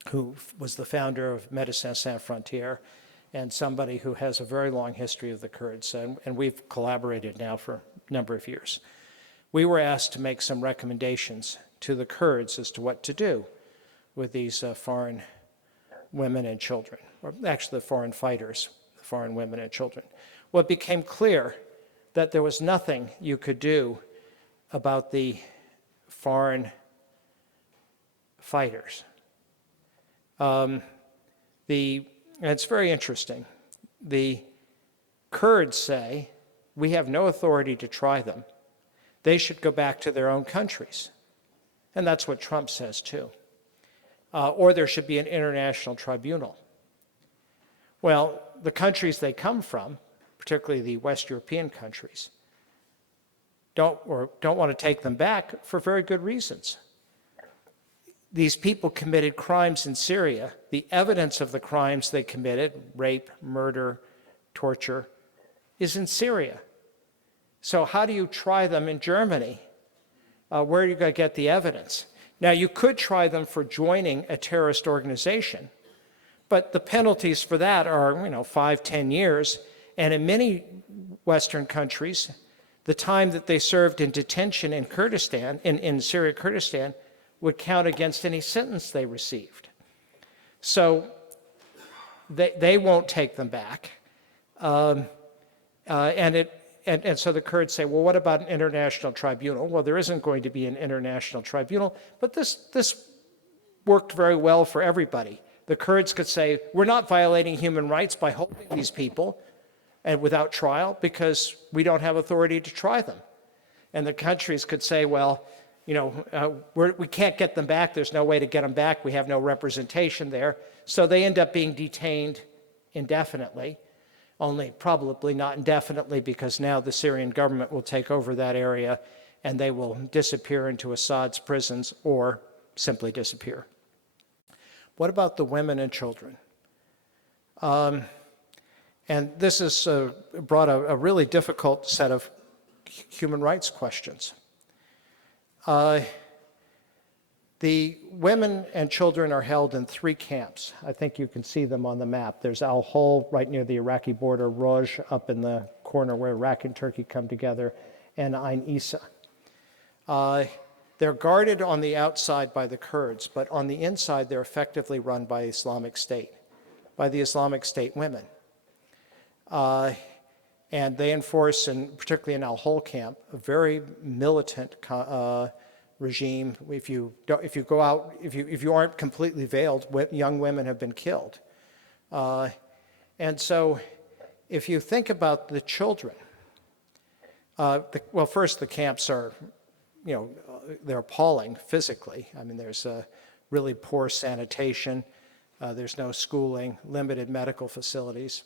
who was the founder of Médecins Sans Frontières, and somebody who has a very long history of the Kurds, and we've collaborated now for a number of years. We were asked to make some recommendations to the Kurds as to what to do with these foreign women and children, or actually the foreign fighters, the foreign women and children. Well, it became clear that there was nothing you could do about the foreign fighters. And it's very interesting. The Kurds say, we have no authority to try them. They should go back to their own countries. And that's what Trump says too. or there should be an international tribunal. Well, the countries they come from, particularly the West European countries, don't want to take them back for very good reasons. These people committed crimes in Syria. The evidence of the crimes they committed, rape, murder, torture, is in Syria. So how do you try them in Germany? Where are you going to get the evidence? Now, you could try them for joining a terrorist organization, but the penalties for that are, 5, 10 years. And in many Western countries, the time that they served in detention in Kurdistan, in Syria, Kurdistan, would count against any sentence they received. So they won't take them back. And so the Kurds say, well, what about an international tribunal? Well, there isn't going to be an international tribunal, but this worked very well for everybody. The Kurds could say, we're not violating human rights by holding these people and without trial because we don't have authority to try them. And the countries could say, well, we can't get them back. There's no way to get them back. We have no representation there. So they end up being detained indefinitely, only probably not indefinitely because now the Syrian government will take over that area and they will disappear into Assad's prisons or simply disappear. What about the women and children? And this has brought a really difficult set of human rights questions. The women and children are held in 3 camps. I think you can see them on the map. There's Al-Hol right near the Iraqi border, Roj up in the corner where Iraq and Turkey come together, and Ain Issa. They're guarded on the outside by the Kurds, but on the inside they're effectively run by Islamic State, by the Islamic State women. And they enforce, and particularly in Al-Hol camp, a very militant regime. If you go out, if you aren't completely veiled, young women have been killed. And so, if you think about the children, first the camps are, they're appalling physically. I mean, there's really poor sanitation. There's no schooling, limited medical facilities.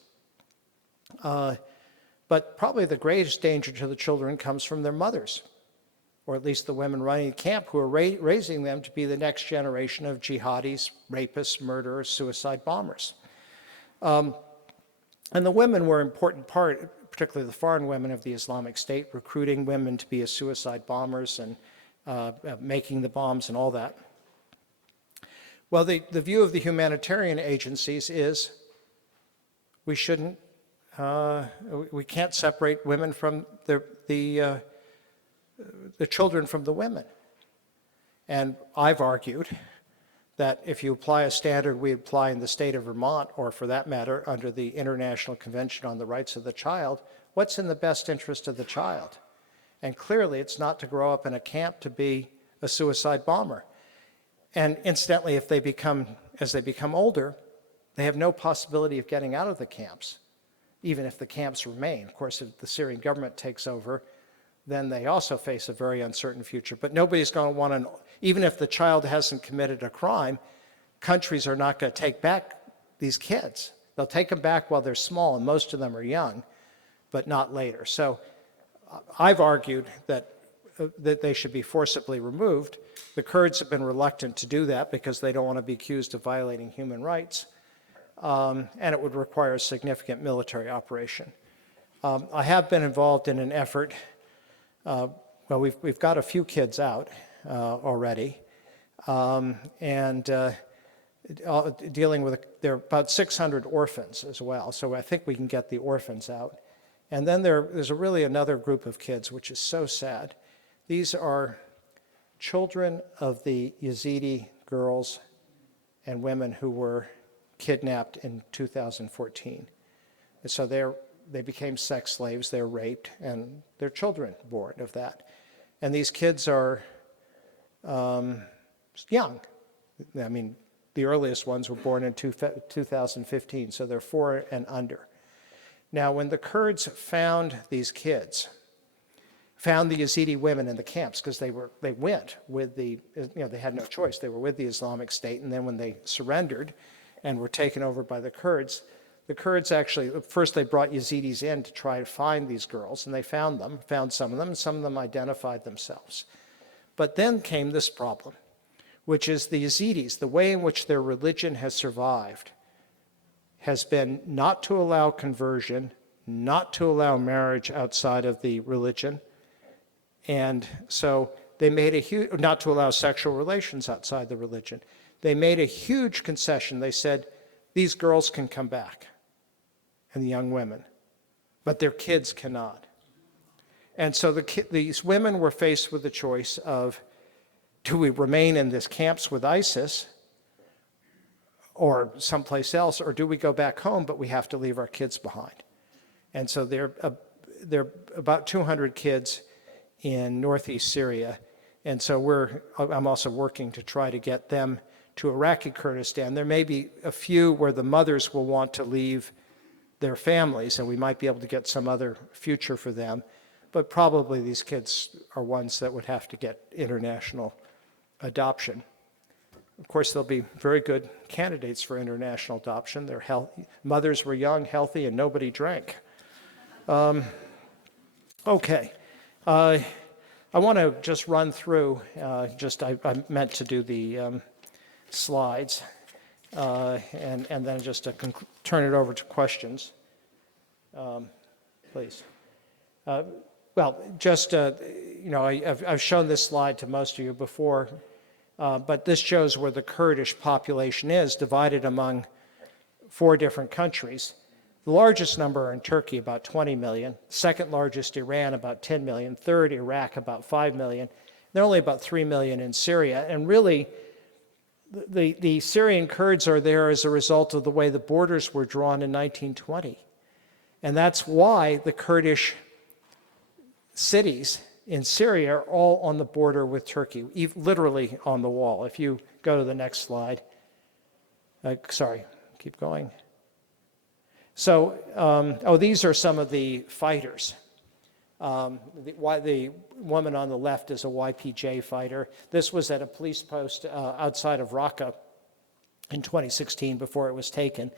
But probably the greatest danger to the children comes from their mothers, or at least the women running the camp who are raising them to be the next generation of jihadis, rapists, murderers, suicide bombers. And the women were an important part, particularly the foreign women of the Islamic State, recruiting women to be as suicide bombers and making the bombs and all that. Well, the view of the humanitarian agencies is we shouldn't, we can't separate women from the children from the women. And I've argued that if you apply a standard we apply in the state of Vermont, or for that matter, under the International Convention on the Rights of the Child, what's in the best interest of the child? And clearly it's not to grow up in a camp to be a suicide bomber. And incidentally, as they become older, they have no possibility of getting out of the camps, even if the camps remain. Of course, if the Syrian government takes over, then they also face a very uncertain future. But nobody's going to want to, even if the child hasn't committed a crime, countries are not going to take back these kids. They'll take them back while they're small, and most of them are young, but not later. So I've argued that they should be forcibly removed. The Kurds have been reluctant to do that because they don't want to be accused of violating human rights, and it would require a significant military operation. I have been involved in an effort. We've got a few kids out already, and dealing with, there are about 600 orphans as well, so I think we can get the orphans out. And then there's really another group of kids, which is so sad. These are children of the Yazidi girls and women who were kidnapped in 2014. And so they became sex slaves, they're raped, and their children born of that. And these kids are young. I mean, the earliest ones were born in 2015, so they're 4 and under. Now, when the Kurds found these kids, found the Yazidi women in the camps because they went with the, they had no choice. They were with the Islamic State, and then when they surrendered and were taken over by the Kurds actually, first they brought Yazidis in to try to find these girls, and they found some of them, and some of them identified themselves. But then came this problem, which is the Yazidis, the way in which their religion has survived has been not to allow conversion, not to allow marriage outside of the religion, and so they made a huge, not to allow sexual relations outside the religion. They made a huge concession. They said, these girls can come back, and the young women, but their kids cannot. And so these women were faced with the choice of, do we remain in these camps with ISIS or someplace else, or do we go back home, but we have to leave our kids behind? And so there are about 200 kids in northeast Syria, and so I'm also working to try to get them to Iraqi Kurdistan. There may be a few where the mothers will want to leave their families, and we might be able to get some other future for them, but probably these kids are ones that would have to get international adoption. Of course, they'll be very good candidates for international adoption. Their mothers were young, healthy, and nobody drank. Okay. I want to just run through, I meant to do the slides, and then just to turn it over to questions, please. Well, just, I've shown this slide to most of you before, but this shows where the Kurdish population is divided among 4 different countries. The largest number are in Turkey, about 20 million. Second largest, Iran, about 10 million. Third, Iraq, about 5 million. There are only about 3 million in Syria. And really, the Syrian Kurds are there as a result of the way the borders were drawn in 1920. And that's why the Kurdish cities in Syria are all on the border with Turkey, literally on the wall. If you go to the next slide. Sorry, keep going. So, these are some of the fighters. The woman on the left is a YPJ fighter. This was at a police post outside of Raqqa in 2016 before it was taken.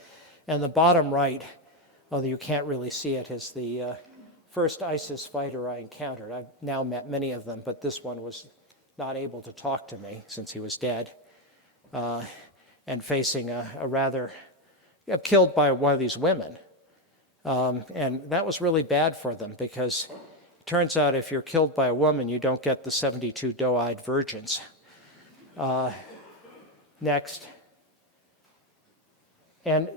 And the bottom right, although you can't really see it, is the first ISIS fighter I encountered. I've now met many of them, but this one was not able to talk to me since he was dead, and facing a rather killed by one of these women. And that was really bad for them because it turns out if you're killed by a woman, you don't get the 72 doe-eyed virgins. Next. And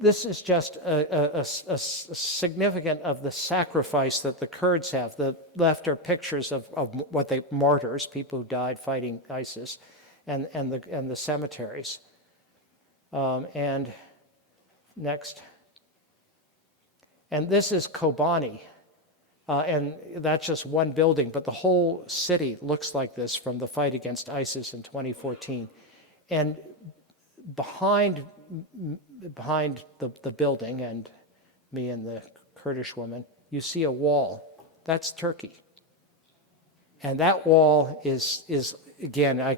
this is just a significant of the sacrifice that the Kurds have. The left are pictures of what they martyrs, people who died fighting ISIS, and the cemeteries. And next. And this is Kobani, and that's just one building, but the whole city looks like this from the fight against ISIS in 2014. And behind the building and me and the Kurdish woman, you see a wall. That's Turkey. And that wall is again, I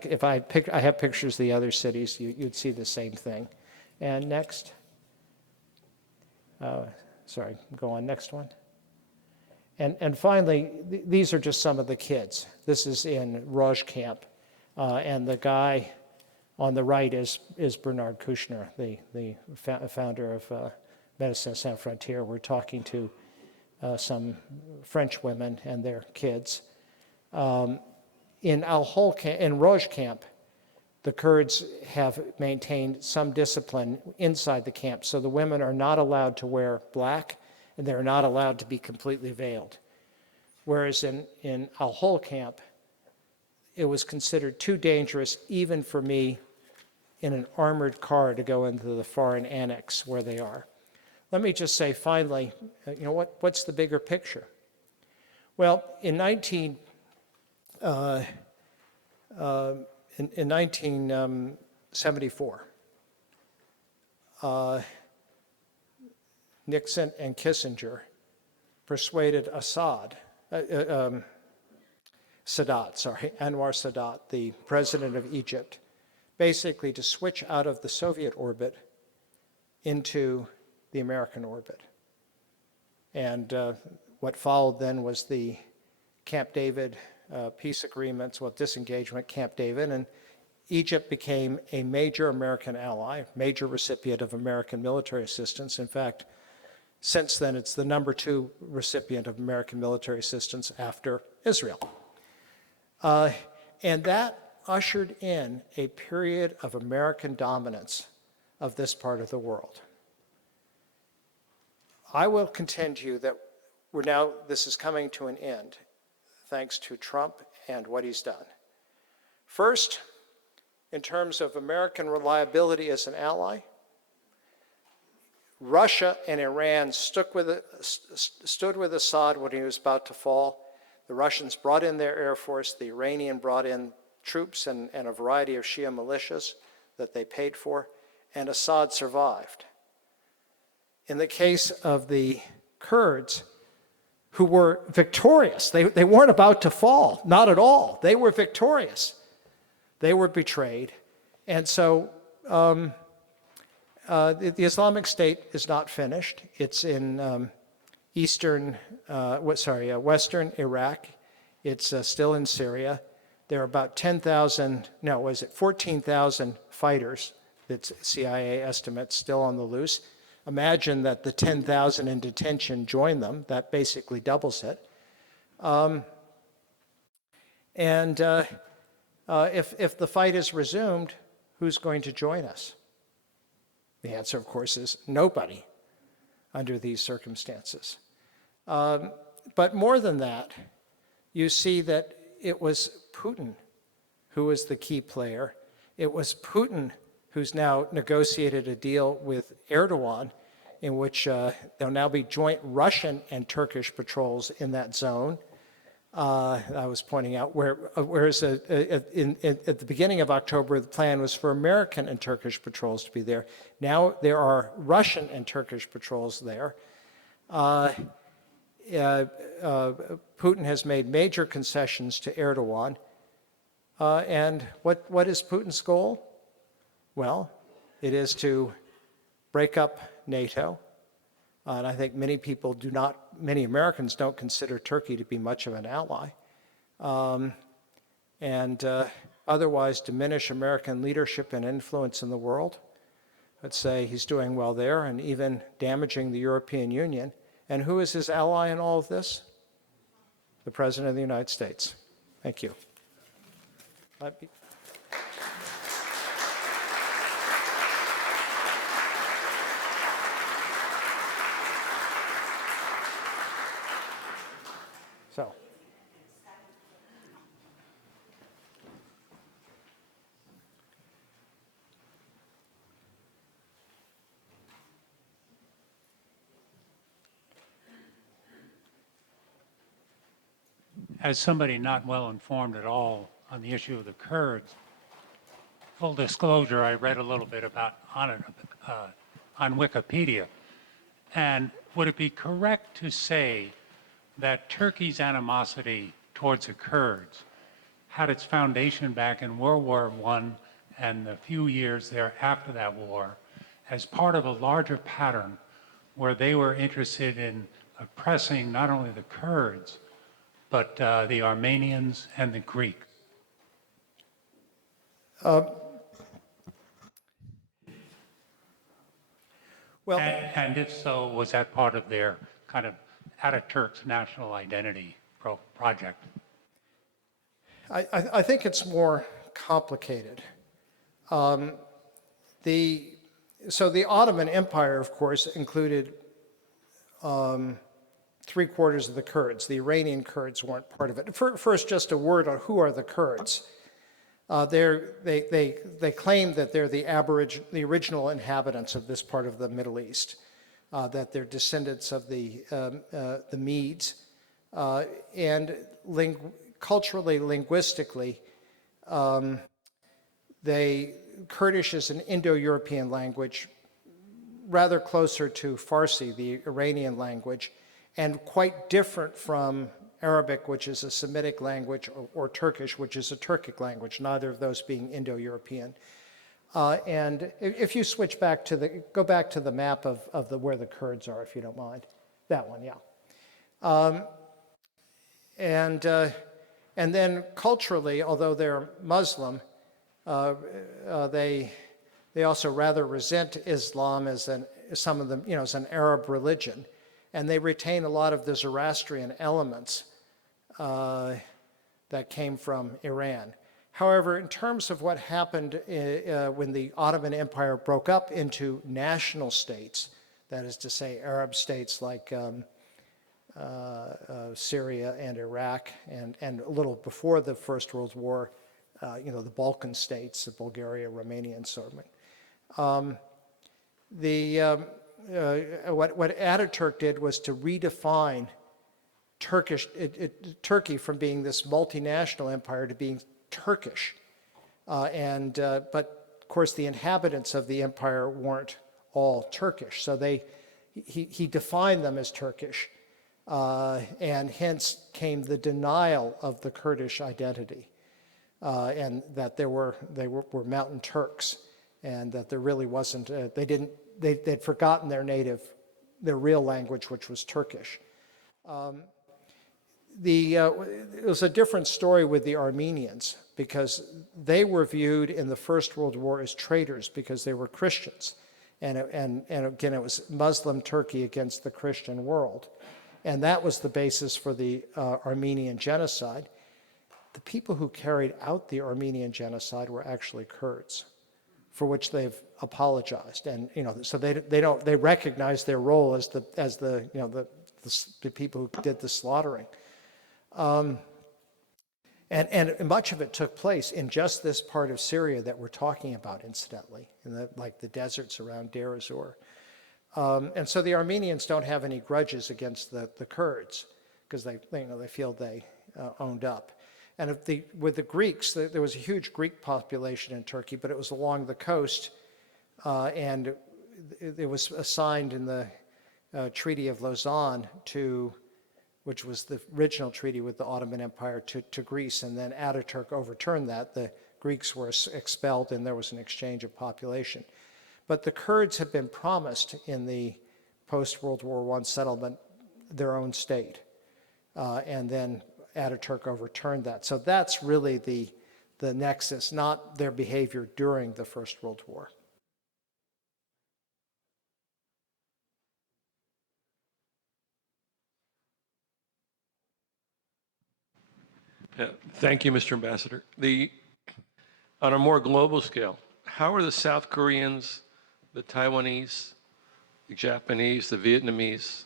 have pictures of the other cities, you'd see the same thing. And next. Sorry, go on, next one. And finally, these are just some of the kids. This is in Roj camp, and the guy on the right is Bernard Kouchner, the founder of Médecins Sans Frontières. We're talking to some French women and their kids. In Roj camp, the Kurds have maintained some discipline inside the camp, so the women are not allowed to wear black, and they're not allowed to be completely veiled. Whereas in Al-Hol camp, it was considered too dangerous, even for me, in an armored car to go into the foreign annex where they are. Let me just say finally, what's the bigger picture? Well, in 1974, Nixon and Kissinger persuaded Anwar Sadat, the president of Egypt, basically to switch out of the Soviet orbit into the American orbit. And what followed then was the Camp David peace agreements, disengagement, Camp David, and Egypt became a major American ally, major recipient of American military assistance. In fact, since then, it's the #2 recipient of American military assistance after Israel. And that ushered in a period of American dominance of this part of the world. I will contend to you that this is coming to an end, thanks to Trump and what he's done. First, in terms of American reliability as an ally, Russia and Iran stood with Assad when he was about to fall. The Russians brought in their air force. The Iranian brought in troops and a variety of Shia militias that they paid for, and Assad survived. In the case of the Kurds, who were victorious, they weren't about to fall, not at all. They were victorious. They were betrayed. And so the Islamic State is not finished. It's in western Iraq. It's still in Syria. There are about 14,000 fighters, that's CIA estimates, still on the loose. Imagine that the 10,000 in detention join them. That basically doubles it. If the fight is resumed, who's going to join us? The answer, of course, is nobody under these circumstances. But more than that, you see that it was Putin who was the key player. It was Putin who's now negotiated a deal with Erdogan in which there'll now be joint Russian and Turkish patrols in that zone. I was pointing out, whereas at the beginning of October, the plan was for American and Turkish patrols to be there. Now there are Russian and Turkish patrols there. Putin has made major concessions to Erdogan. And what is Putin's goal? Well, it is to break up NATO. And I think many Americans don't consider Turkey to be much of an ally. Otherwise diminish American leadership and influence in the world. Let's say he's doing well there and even damaging the European Union. And who is his ally in all of this? The President of the United States. Thank you. So. As somebody not well informed at all on the issue of the Kurds, full disclosure, I read a little bit on it on Wikipedia. And would it be correct to say that Turkey's animosity towards the Kurds had its foundation back in World War I and the few years there after that war as part of a larger pattern where they were interested in oppressing not only the Kurds, but the Armenians and the Greeks? And if so, was that part of their kind of Ataturk's national identity project? I think it's more complicated. So the Ottoman Empire, of course, included 3/4 of the Kurds. The Iranian Kurds weren't part of it. First, just a word on who are the Kurds. They claim that they're the original inhabitants of this part of the Middle East, that they're descendants of the Medes, and culturally, linguistically, Kurdish is an Indo-European language, rather closer to Farsi, the Iranian language, and quite different from Arabic, which is a Semitic language, or Turkish, which is a Turkic language, neither of those being Indo-European. And if you switch back to go back to the map of where the Kurds are, if you don't mind. That one, yeah. And then culturally, although they're Muslim, they also rather resent Islam as some of them, as an Arab religion, and they retain a lot of the Zoroastrian elements that came from Iran. However, in terms of what happened when the Ottoman Empire broke up into national states, that is to say, Arab states like Syria and Iraq, and a little before the First World War, the Balkan states, Bulgaria, Romania, and so on. What Ataturk did was to redefine Turkey from being this multinational empire to being Turkish. But of course the inhabitants of the empire weren't all Turkish, so he defined them as Turkish, and hence came the denial of the Kurdish identity, and that they were mountain Turks, and that there really wasn't, they'd forgotten their real language, which was Turkish. It was a different story with the Armenians, because they were viewed in the First World War as traitors because they were Christians. And again, it was Muslim Turkey against the Christian world. And that was the basis for the Armenian genocide. The people who carried out the Armenian genocide were actually Kurds, for which they've apologized. And so they recognize their role as the people who did the slaughtering. And much of it took place in just this part of Syria that we're talking about, incidentally, in the deserts around Deir ez-Zor. And so the Armenians don't have any grudges against the Kurds, because they feel they owned up. And with the Greeks, there was a huge Greek population in Turkey, but it was along the coast, and it was assigned in the Treaty of Lausanne which was the original treaty with the Ottoman Empire, to Greece, and then Ataturk overturned that. The Greeks were expelled, and there was an exchange of population. But the Kurds had been promised in the post-World War I settlement their own state, and then Ataturk overturned that. So that's really the nexus, not their behavior during the First World War. Thank you, Mr. Ambassador. On a more global scale, how are the South Koreans, the Taiwanese, the Japanese, the Vietnamese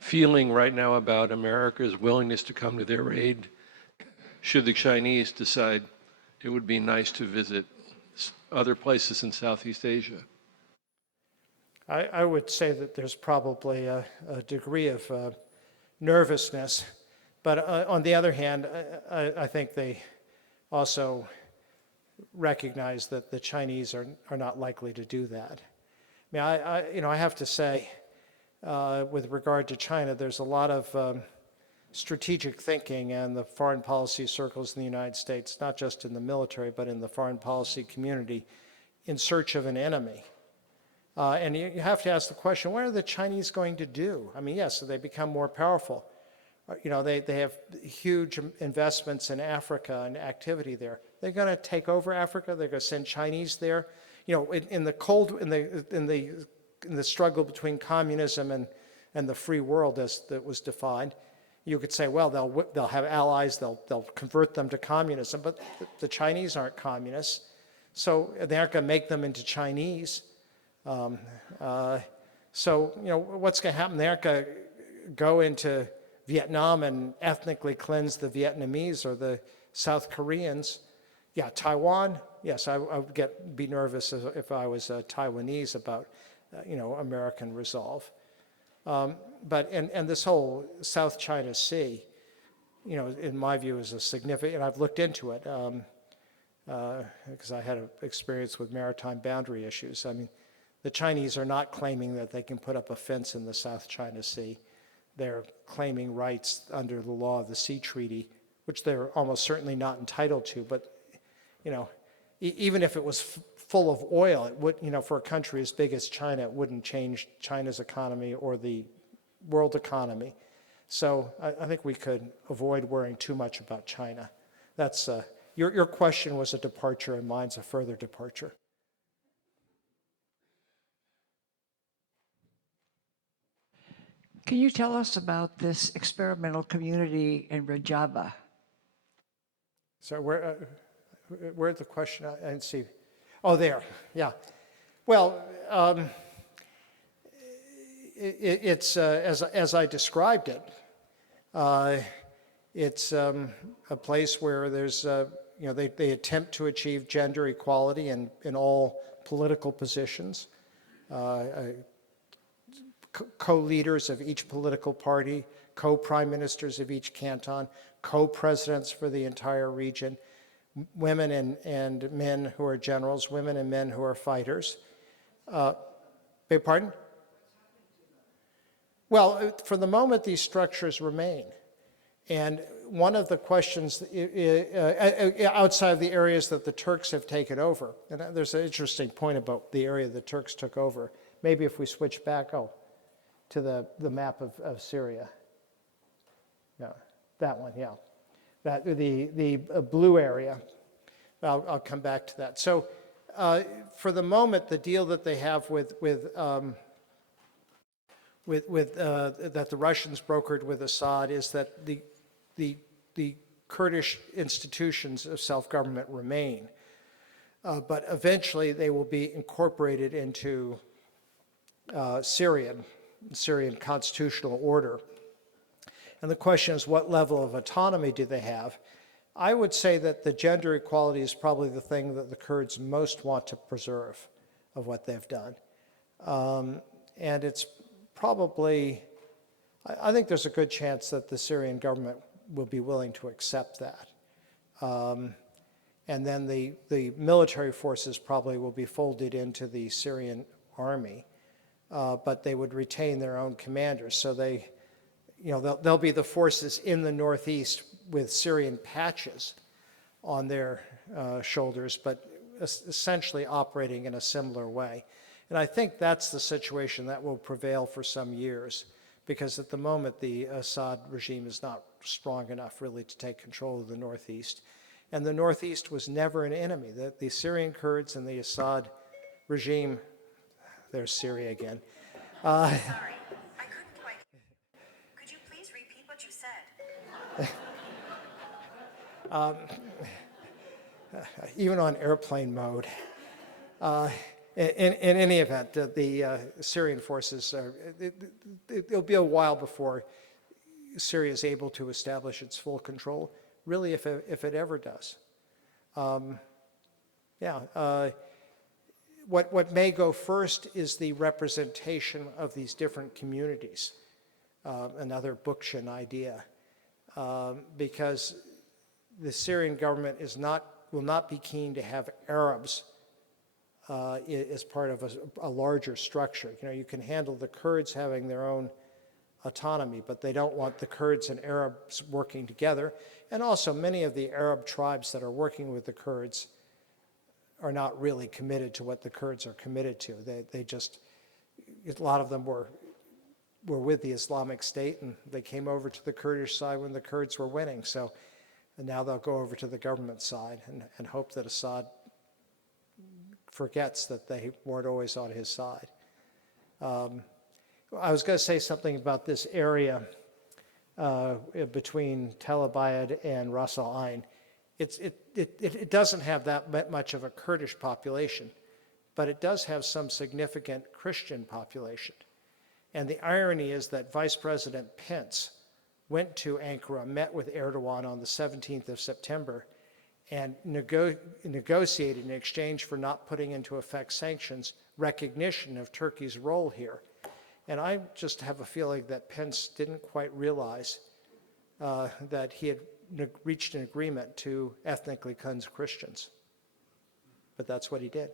feeling right now about America's willingness to come to their aid should the Chinese decide it would be nice to visit other places in Southeast Asia? I would say that there's probably a degree of nervousness. But on the other hand, I think they also recognize that the Chinese are not likely to do that. I mean, I have to say, with regard to China, there's a lot of strategic thinking in the foreign policy circles in the United States, not just in the military, but in the foreign policy community, in search of an enemy. And you have to ask the question, what are the Chinese going to do? I mean, yes, so they become more powerful. They have huge investments in Africa and activity there. They're going to take over Africa. They're going to send Chinese there. In the struggle between communism and the free world as that was defined, you could say, well, they'll have allies. They'll convert them to communism. But the Chinese aren't communists, so they aren't going to make them into Chinese. So what's going to happen? They aren't going to go into Vietnam and ethnically cleanse the Vietnamese or the South Koreans. Yeah, Taiwan, yes, I would be nervous if I was Taiwanese about, American resolve. But this whole South China Sea, in my view, is a significant, and I've looked into it because I had an experience with maritime boundary issues. I mean, the Chinese are not claiming that they can put up a fence in the South China Sea. they're claiming rights under the law of the Sea Treaty, which they're almost certainly not entitled to. But, even if it was full of oil, it would, for a country as big as China, it wouldn't change China's economy or the world economy. So I think we could avoid worrying too much about China. That's your question was a departure, and mine's a further departure. Can you tell us about this experimental community in Rojava? So where's the question? I didn't see. Oh, there. Yeah. Well, it's as I described it. It's a place where there's they attempt to achieve gender equality in all political positions. Co-leaders of each political party, co-prime ministers of each canton, co-presidents for the entire region, women and men who are generals, women and men who are fighters. Beg pardon? Well, for the moment, these structures remain. And one of the questions outside of the areas that the Turks have taken over, and there's an interesting point about the area the Turks took over. Maybe if we switch back, to the map of Syria. No, that one, yeah. That the blue area. I'll come back to that. So for the moment, the deal that they have with that the Russians brokered with Assad is that the Kurdish institutions of self-government remain, but eventually they will be incorporated into Syrian constitutional order. And the question is, what level of autonomy do they have? I would say that the gender equality is probably the thing that the Kurds most want to preserve of what they've done. And it's probably, I think there's a good chance that the Syrian government will be willing to accept that. And then the military forces probably will be folded into the Syrian army. But they would retain their own commanders. So they'll be the forces in the northeast with Syrian patches on their shoulders, but essentially operating in a similar way. And I think that's the situation that will prevail for some years, because at the moment the Assad regime is not strong enough really to take control of the northeast. And the northeast was never an enemy. The Syrian Kurds and the Assad regime. There's Syria again. Sorry, I couldn't quite. Could you please repeat what you said? Even on airplane mode. In any event, the Syrian forces, it'll be a while before Syria is able to establish its full control, really, if it ever does. What may go first is the representation of these different communities, another Bookchin idea, because the Syrian government will not be keen to have Arabs as part of a larger structure. You can handle the Kurds having their own autonomy, but they don't want the Kurds and Arabs working together. And also, many of the Arab tribes that are working with the Kurds are not really committed to what the Kurds are committed to. They just, a lot of them were with the Islamic State, and they came over to the Kurdish side when the Kurds were winning. So, and now they'll go over to the government side and hope that Assad forgets that they weren't always on his side. I was going to say something about this area between Tel Abyad and Ras Al Ain. It doesn't have that much of a Kurdish population, but it does have some significant Christian population. And the irony is that Vice President Pence went to Ankara, met with Erdogan on the 17th of September, and negotiated in exchange for not putting into effect sanctions, recognition of Turkey's role here. And I just have a feeling that Pence didn't quite realize that he had reached an agreement to ethnically cleanse Christians. But that's what he did.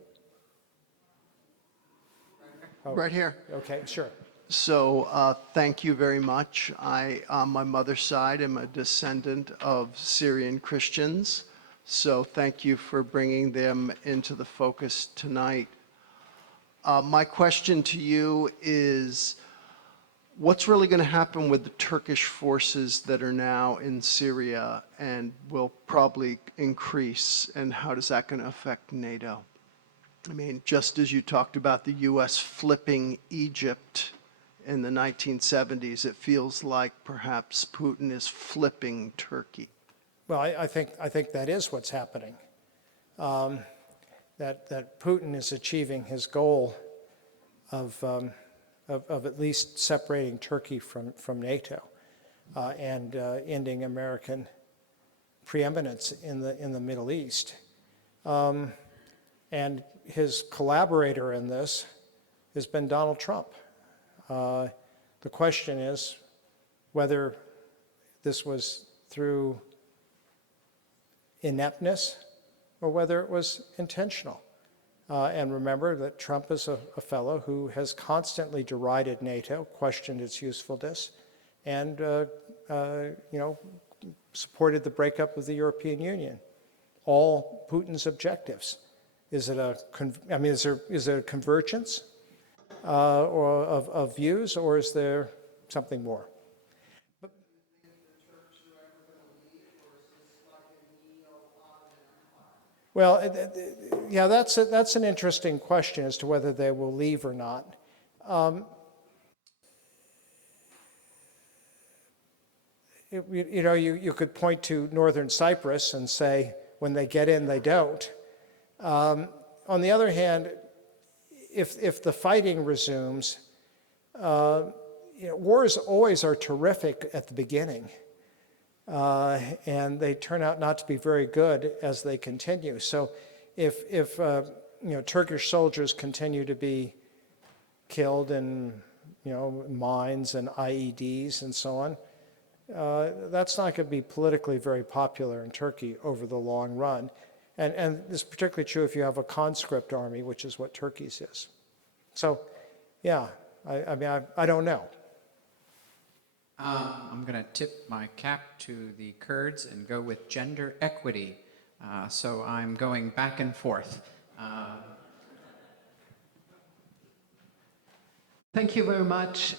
Right here. Okay, sure. Thank you very much. I, on my mother's side, am a descendant of Syrian Christians. So thank you for bringing them into the focus tonight. My question to you is, what's really going to happen with the Turkish forces that are now in Syria and will probably increase, and how is that going to affect NATO? I mean, just as you talked about the U.S. flipping Egypt in the 1970s, it feels like perhaps Putin is flipping Turkey. Well, I think that is what's happening. That Putin is achieving his goal of at least separating Turkey from NATO and ending American preeminence in the Middle East. And his collaborator in this has been Donald Trump. The question is whether this was through ineptness or whether it was intentional. And remember that Trump is a fellow who has constantly derided NATO, questioned its usefulness, and supported the breakup of the European Union. All Putin's objectives. Is it a convergence or of views, or is there something more? Well, yeah, that's an interesting question as to whether they will leave or not. You could point to northern Cyprus and say, when they get in, they don't. On the other hand, if the fighting resumes, wars always are terrific at the beginning. And they turn out not to be very good as they continue. So if Turkish soldiers continue to be killed in mines and IEDs and so on, that's not going to be politically very popular in Turkey over the long run. And this is particularly true if you have a conscript army, which is what Turkey's is. So, yeah, I don't know. I'm going to tip my cap to the Kurds and go with gender equity. So I'm going back and forth. Thank you very much.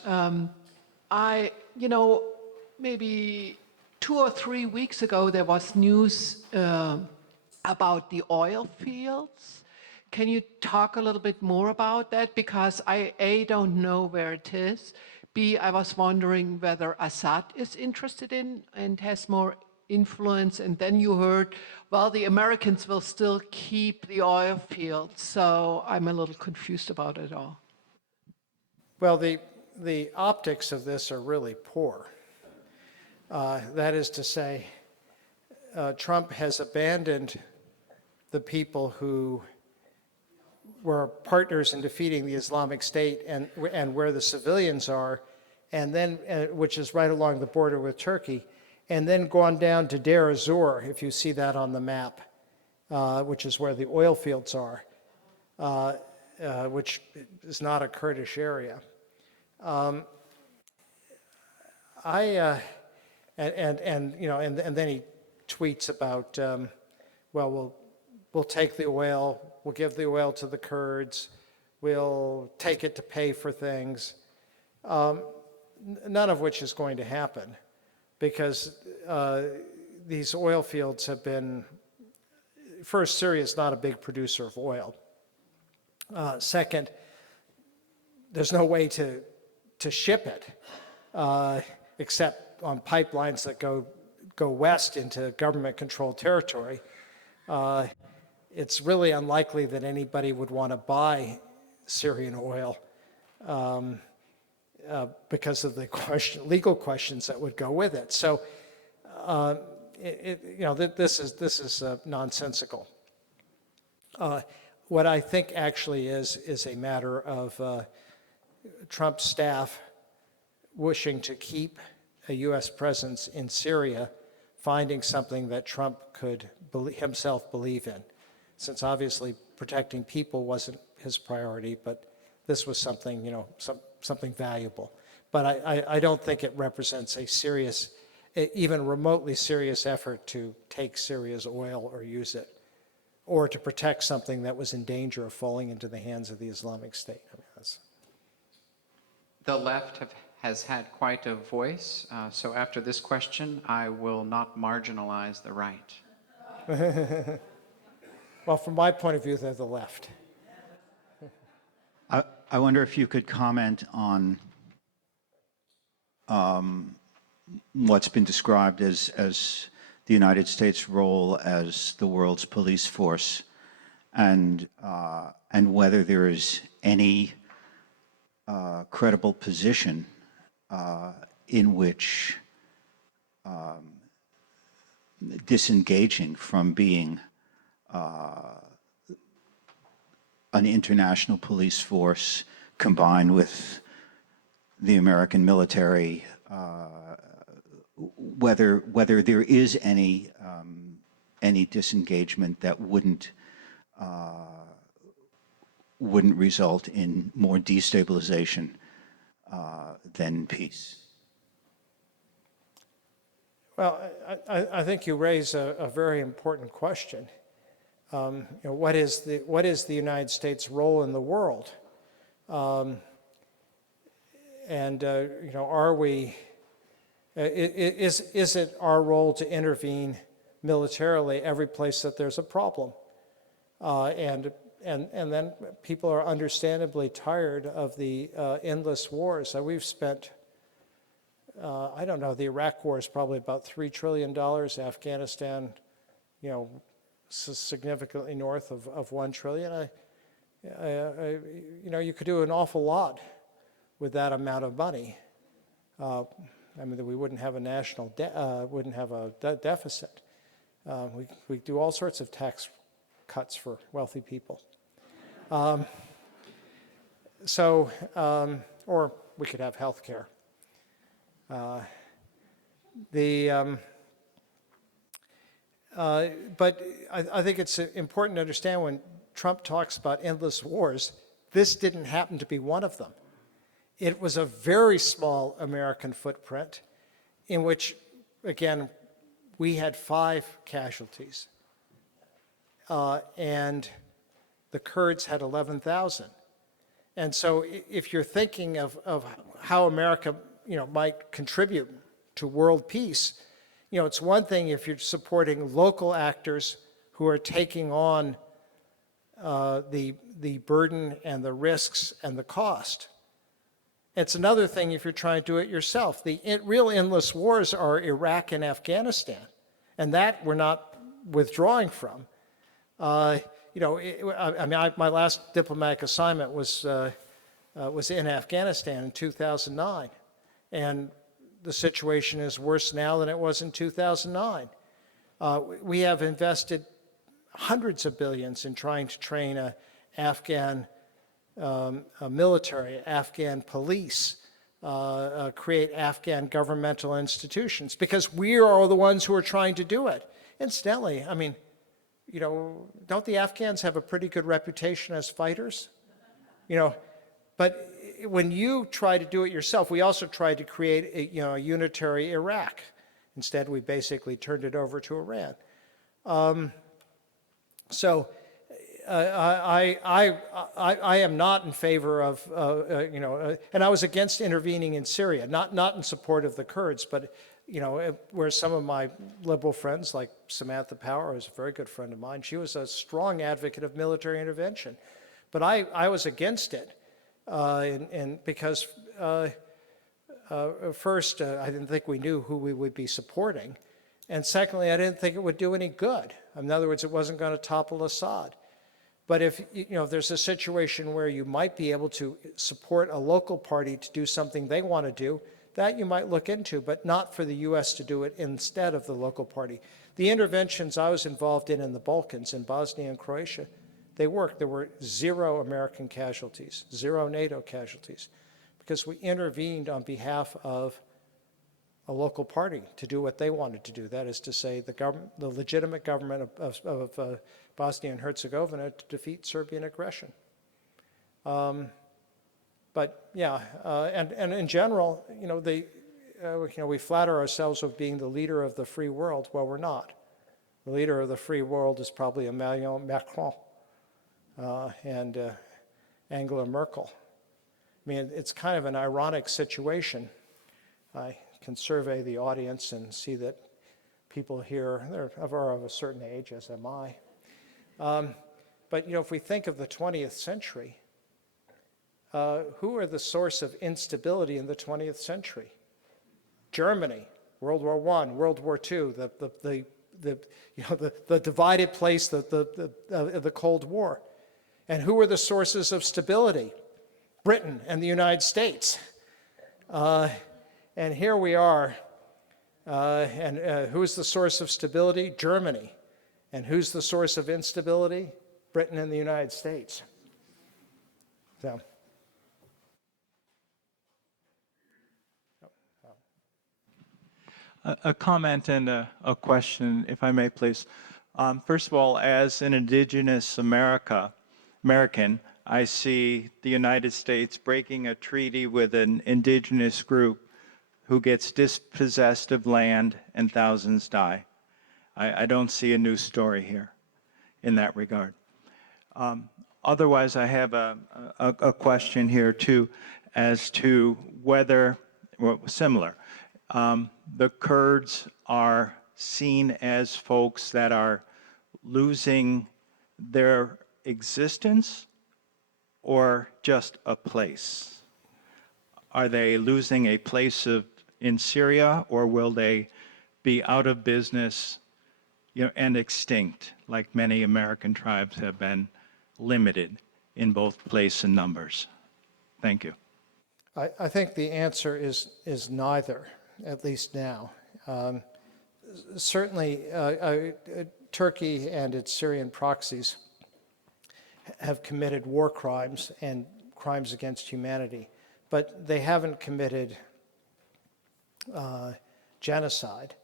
Maybe 2 or 3 weeks ago, there was news about the oil fields. Can you talk a little bit more about that? Because I, A, don't know where it is. B, I was wondering whether Assad is interested in and has more influence. And then you heard, well, the Americans will still keep the oil fields. So I'm a little confused about it all. Well, the optics of this are really poor. That is to say, Trump has abandoned the people who were partners in defeating the Islamic State and where the civilians are, and then which is right along the border with Turkey, and then gone down to Deir ez-Zor, if you see that on the map, which is where the oil fields are, which is not a Kurdish area. And then he tweets about, we'll take the oil, we'll give the oil to the Kurds, we'll take it to pay for things, none of which is going to happen because these oil fields have been, first, Syria is not a big producer of oil. Second, there's no way to ship it except on pipelines that go west into government-controlled territory. It's really unlikely that anybody would want to buy Syrian oil because of the legal questions that would go with it. So, this is nonsensical. What I think actually is a matter of Trump's staff wishing to keep a U.S. presence in Syria, finding something that Trump could himself believe in, since obviously protecting people wasn't his priority, but this was something, something valuable. But I don't think it represents a serious, even remotely serious effort to take Syria's oil or use it, or to protect something that was in danger of falling into the hands of the Islamic State. I mean, The left has had quite a voice, so after this question, I will not marginalize the right. well, from my point of view, they're the left. I wonder if you could comment on what's been described as the United States' role as the world's police force, and whether there is any credible position in which disengaging from being an international police force combined with the American military, whether there is any disengagement that wouldn't result in more destabilization than peace. Well, I think you raise a very important question. What is the United States' role in the world? Are we? Is it our role to intervene militarily every place that there's a problem? And then people are understandably tired of the endless wars. We've spent, I don't know, the Iraq War is probably about $3 trillion. Afghanistan, significantly north of $1 trillion. You could do an awful lot with that amount of money. We wouldn't have a national wouldn't have a deficit. We do all sorts of tax cuts for wealthy people. Or we could have health care. But I think it's important to understand when Trump talks about endless wars, this didn't happen to be one of them. It was a very small American footprint in which, again, we had 5 casualties. And the Kurds had 11,000. And so if you're thinking of how America might contribute to world peace, it's one thing if you're supporting local actors who are taking on the burden and the risks and the cost. It's another thing if you're trying to do it yourself. The real endless wars are Iraq and Afghanistan, and that we're not withdrawing from. My last diplomatic assignment was in Afghanistan in 2009, and the situation is worse now than it was in 2009. We have invested hundreds of billions in trying to train an Afghan military, Afghan police, create Afghan governmental institutions, because we are the ones who are trying to do it. Incidentally, don't the Afghans have a pretty good reputation as fighters? But when you try to do it yourself, we also tried to create a unitary Iraq. Instead, we basically turned it over to Iran. I am not in favor of, and I was against intervening in Syria, not in support of the Kurds, but, where some of my liberal friends, like Samantha Power, who's a very good friend of mine, she was a strong advocate of military intervention. But I was against it, because first, I didn't think we knew who we would be supporting. And secondly, I didn't think it would do any good. In other words, it wasn't going to topple Assad. But if there's a situation where you might be able to support a local party to do something they want to do, that you might look into, but not for the U.S. to do it instead of the local party. The interventions I was involved in the Balkans, in Bosnia and Croatia, they worked. There were 0 American casualties, 0 NATO casualties, because we intervened on behalf of a local party to do what they wanted to do. That is to say, the legitimate government of Bosnia and Herzegovina to defeat Serbian aggression. But yeah, and in general, we flatter ourselves with being the leader of the free world. Well, we're not. The leader of the free world is probably Emmanuel Macron and Angela Merkel. I mean, it's kind of an ironic situation. I can survey the audience and see that people here are of a certain age, as am I. But if we think of the 20th century, who are the source of instability in the 20th century? Germany, World War I, World War II, the divided place, the Cold War. And who are the sources of stability? Britain and the United States. And here we are. And who is the source of stability? Germany. And who's the source of instability? Britain and the United States. So. A comment and a question, if I may, please. First of all, as an indigenous American, I see the United States breaking a treaty with an indigenous group who gets dispossessed of land and thousands die. I don't see a new story here in that regard. Otherwise, I have a question here too as to whether, well, similar, the Kurds are seen as folks that are losing their existence or just a place? Are they losing a place in Syria, or will they be out of business, and extinct, like many American tribes have been limited in both place and numbers? Thank you. I think the answer is neither, at least now. Certainly, Turkey and its Syrian proxies have committed war crimes and crimes against humanity, but they haven't committed genocide.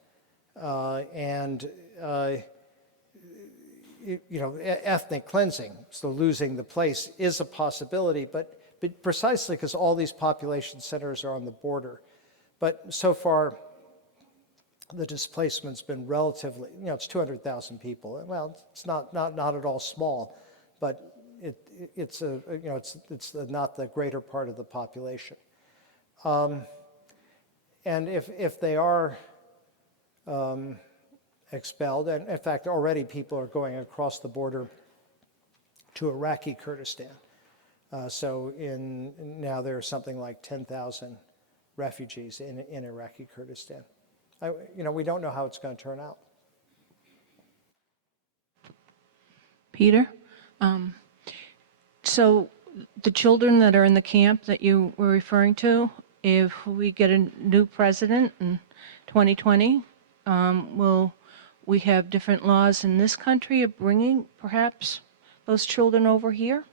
Ethnic cleansing, so losing the place, is a possibility, but precisely because all these population centers are on the border. But so far, the displacement's been relatively, it's 200,000 people. Well, it's not at all small, but it's not the greater part of the population. And if they are expelled, and in fact, already people are going across the border to Iraqi Kurdistan. So now there are something like 10,000 refugees in Iraqi Kurdistan. We don't know how it's going to turn out. Peter, so the children that are in the camp that you were referring to, if we get a new president in 2020, will we have different laws in this country of bringing perhaps those children over here?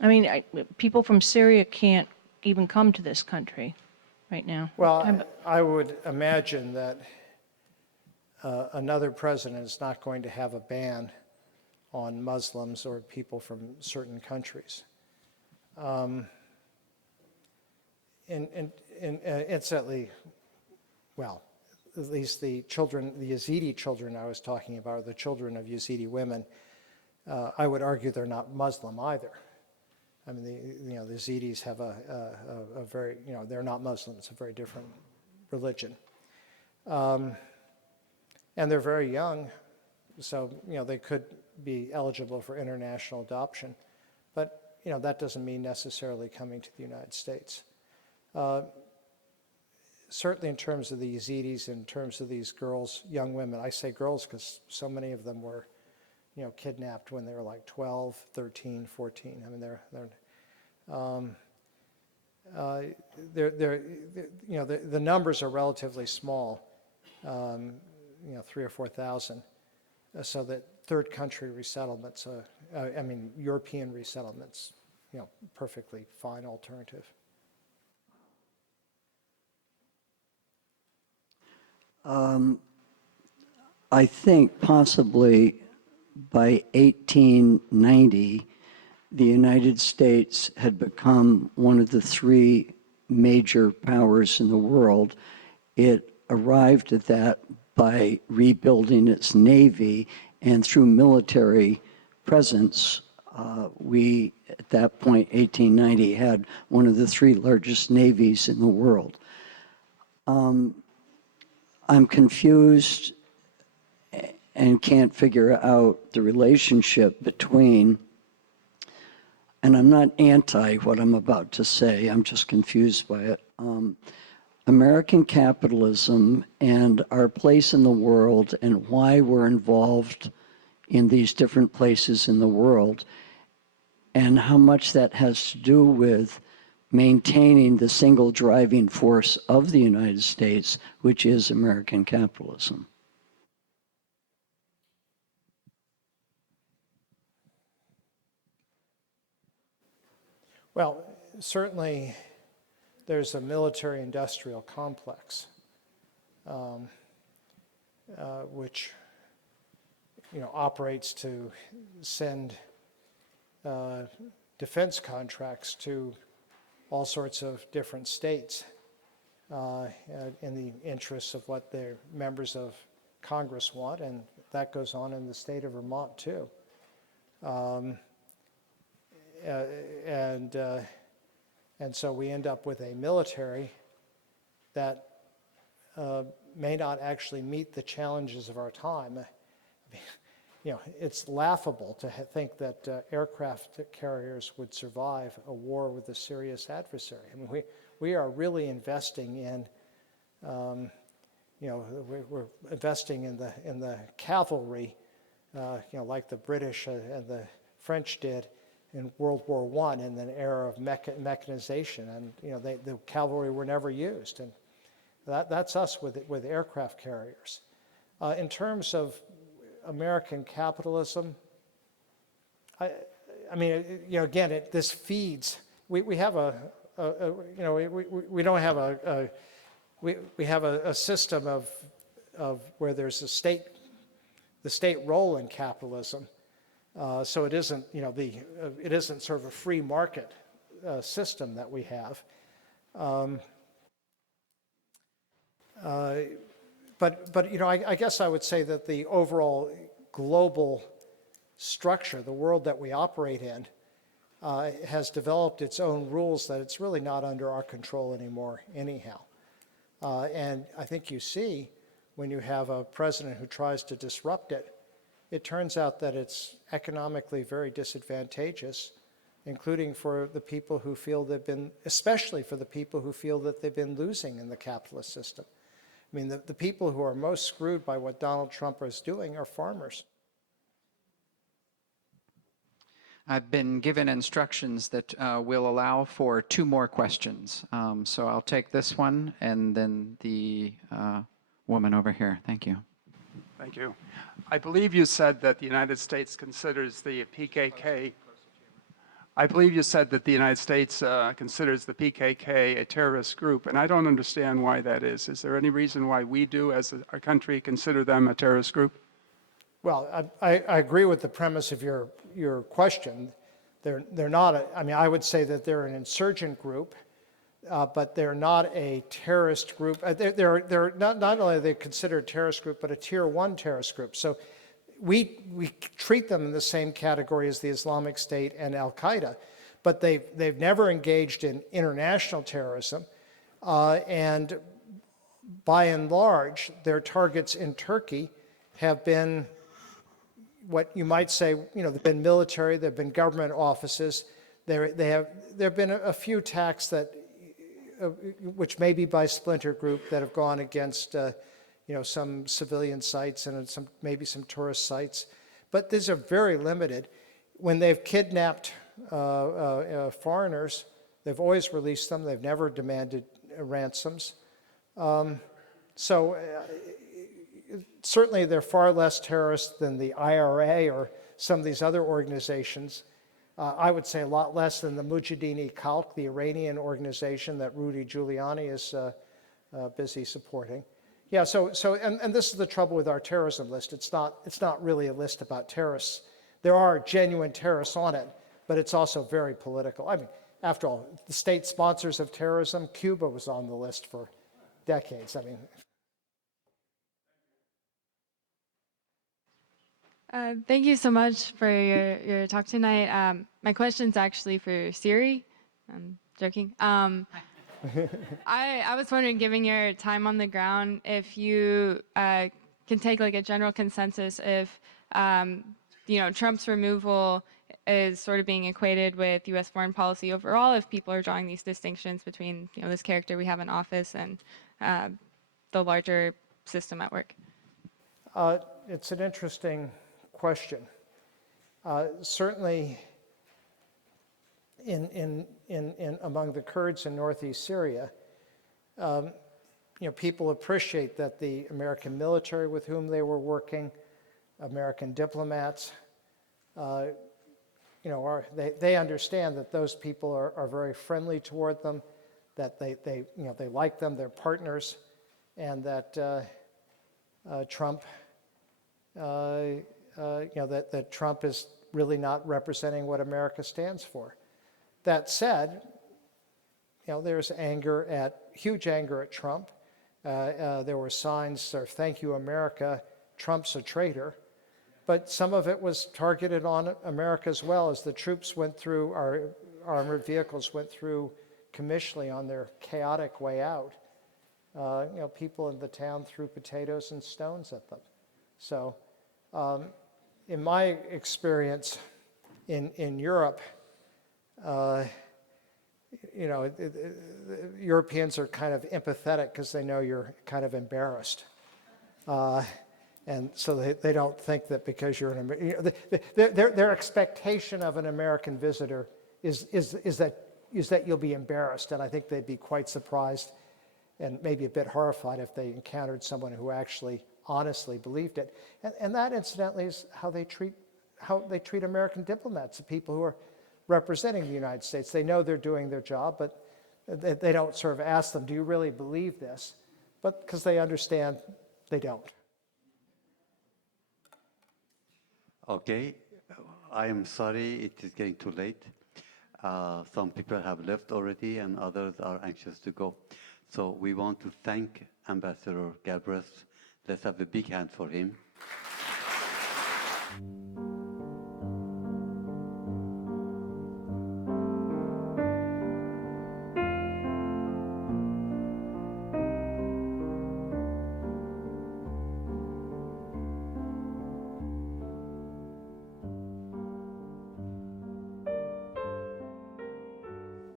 I mean, people from Syria can't even come to this country right now. Well, I would imagine that another president is not going to have a ban on Muslims or people from certain countries. Incidentally, well, at least the Yazidi children I was talking about, are the children of Yazidi women. I would argue they're not Muslim either. I mean, the Yazidis have a very, they're not Muslim. It's a very different religion. And they're very young, so, they could be eligible for international adoption. But, that doesn't mean necessarily coming to the United States. Certainly in terms of the Yazidis, in terms of these girls, young women, I say girls because so many of them were, kidnapped when they were like 12, 13, 14. I mean, the numbers are relatively small, 3,000 or 4,000. So that third country resettlements, European resettlements, perfectly fine alternative. I think possibly by 1890, the United States had become one of the three major powers in the world, it arrived at that by rebuilding its navy, and through military presence, we, at that point, 1890, had one of the three largest navies in the world. I'm confused and can't figure out the relationship between, and I'm not anti what I'm about to say, I'm just confused by it, American capitalism and our place in the world and why we're involved in these different places in the world, and how much that has to do with maintaining the single driving force of the United States, which is American capitalism. Well, certainly there's a military-industrial complex, which operates to send defense contracts to all sorts of different states in the interests of what their members of Congress want, and that goes on in the state of Vermont too. And so we end up with a military that may not actually meet the challenges of our time. It's laughable to think that aircraft carriers would survive a war with a serious adversary. I mean, we are really investing in, we're investing in the cavalry, like the British and the French did in World War I, in an era of mechanization, and the cavalry were never used, and that's us with aircraft carriers. In terms of American capitalism, I mean, again, this feeds. We have we don't have we have a system of where there's the state role in capitalism. So it isn't, it isn't sort of a free market system that we have. But I guess I would say that the overall global structure, the world that we operate in, has developed its own rules that it's really not under our control anymore anyhow. And I think you see when you have a president who tries to disrupt it, it turns out that it's economically very disadvantageous, including for the people who feel they've been, especially for the people who feel that they've been losing in the capitalist system. I mean, the people who are most screwed by what Donald Trump is doing are farmers. I've been given instructions that will allow for 2 more questions. So I'll take this one and then the woman over here. Thank you. Thank you. I believe you said that the United States considers the PKK. I believe you said that the United States considers the PKK a terrorist group, and I don't understand why that is. Is there any reason why we do, as a country, consider them a terrorist group? Well, I agree with the premise of your question. They're not. I mean, I would say that they're an insurgent group, but they're not a terrorist group. They're not only are they considered a terrorist group, but a tier 1 terrorist group. So we treat them in the same category as the Islamic State and Al-Qaeda, but they've never engaged in international terrorism, and by and large, their targets in Turkey have been what you might say, they've been military, they've been government offices. There have been a few attacks that, which may be by splinter group, that have gone against some civilian sites and maybe some tourist sites, but these are very limited. When they've kidnapped foreigners, they've always released them. They've never demanded ransoms. Certainly they're far less terrorist than the IRA or some of these other organizations. I would say a lot less than the Mujahideen-e-Khalq, the Iranian organization that Rudy Giuliani is busy supporting. Yeah, and this is the trouble with our terrorism list. It's not really a list about terrorists. There are genuine terrorists on it, but it's also very political. I mean, after all, the state sponsors of terrorism, Cuba was on the list for decades. I mean, thank you so much for your talk tonight. My question's actually for Siri. I'm joking. I was wondering, given your time on the ground, if you can take like a general consensus if Trump's removal is sort of being equated with U.S. foreign policy overall, if people are drawing these distinctions between this character we have in office and the larger system at work. it's an interesting question. Certainly, among the Kurds in northeast Syria, people appreciate that the American military with whom they were working, American diplomats, they understand that those people are very friendly toward them, that they like them, they're partners, and that Trump, that Trump is really not representing what America stands for. That said, there's huge anger at Trump. There were signs of "Thank you, America, Trump's a traitor." But some of it was targeted on America as well, as the troops went through, our armored vehicles went through commissionally on their chaotic way out. People in the town threw potatoes and stones at them. So in my experience in Europe, Europeans are kind of empathetic because they know you're kind of embarrassed. And so they don't think that because you're their expectation of an American visitor is that you'll be embarrassed. And I think they'd be quite surprised and maybe a bit horrified if they encountered someone who actually honestly believed it. And that, incidentally, is how they treat American diplomats, the people who are representing the United States. They know they're doing their job, but they don't sort of ask them, do you really believe this? But because they understand they don't. Okay, I am sorry it is getting too late. Some people have left already and others are anxious to go. So we want to thank Ambassador Galbraith. Let's have a big hand for him.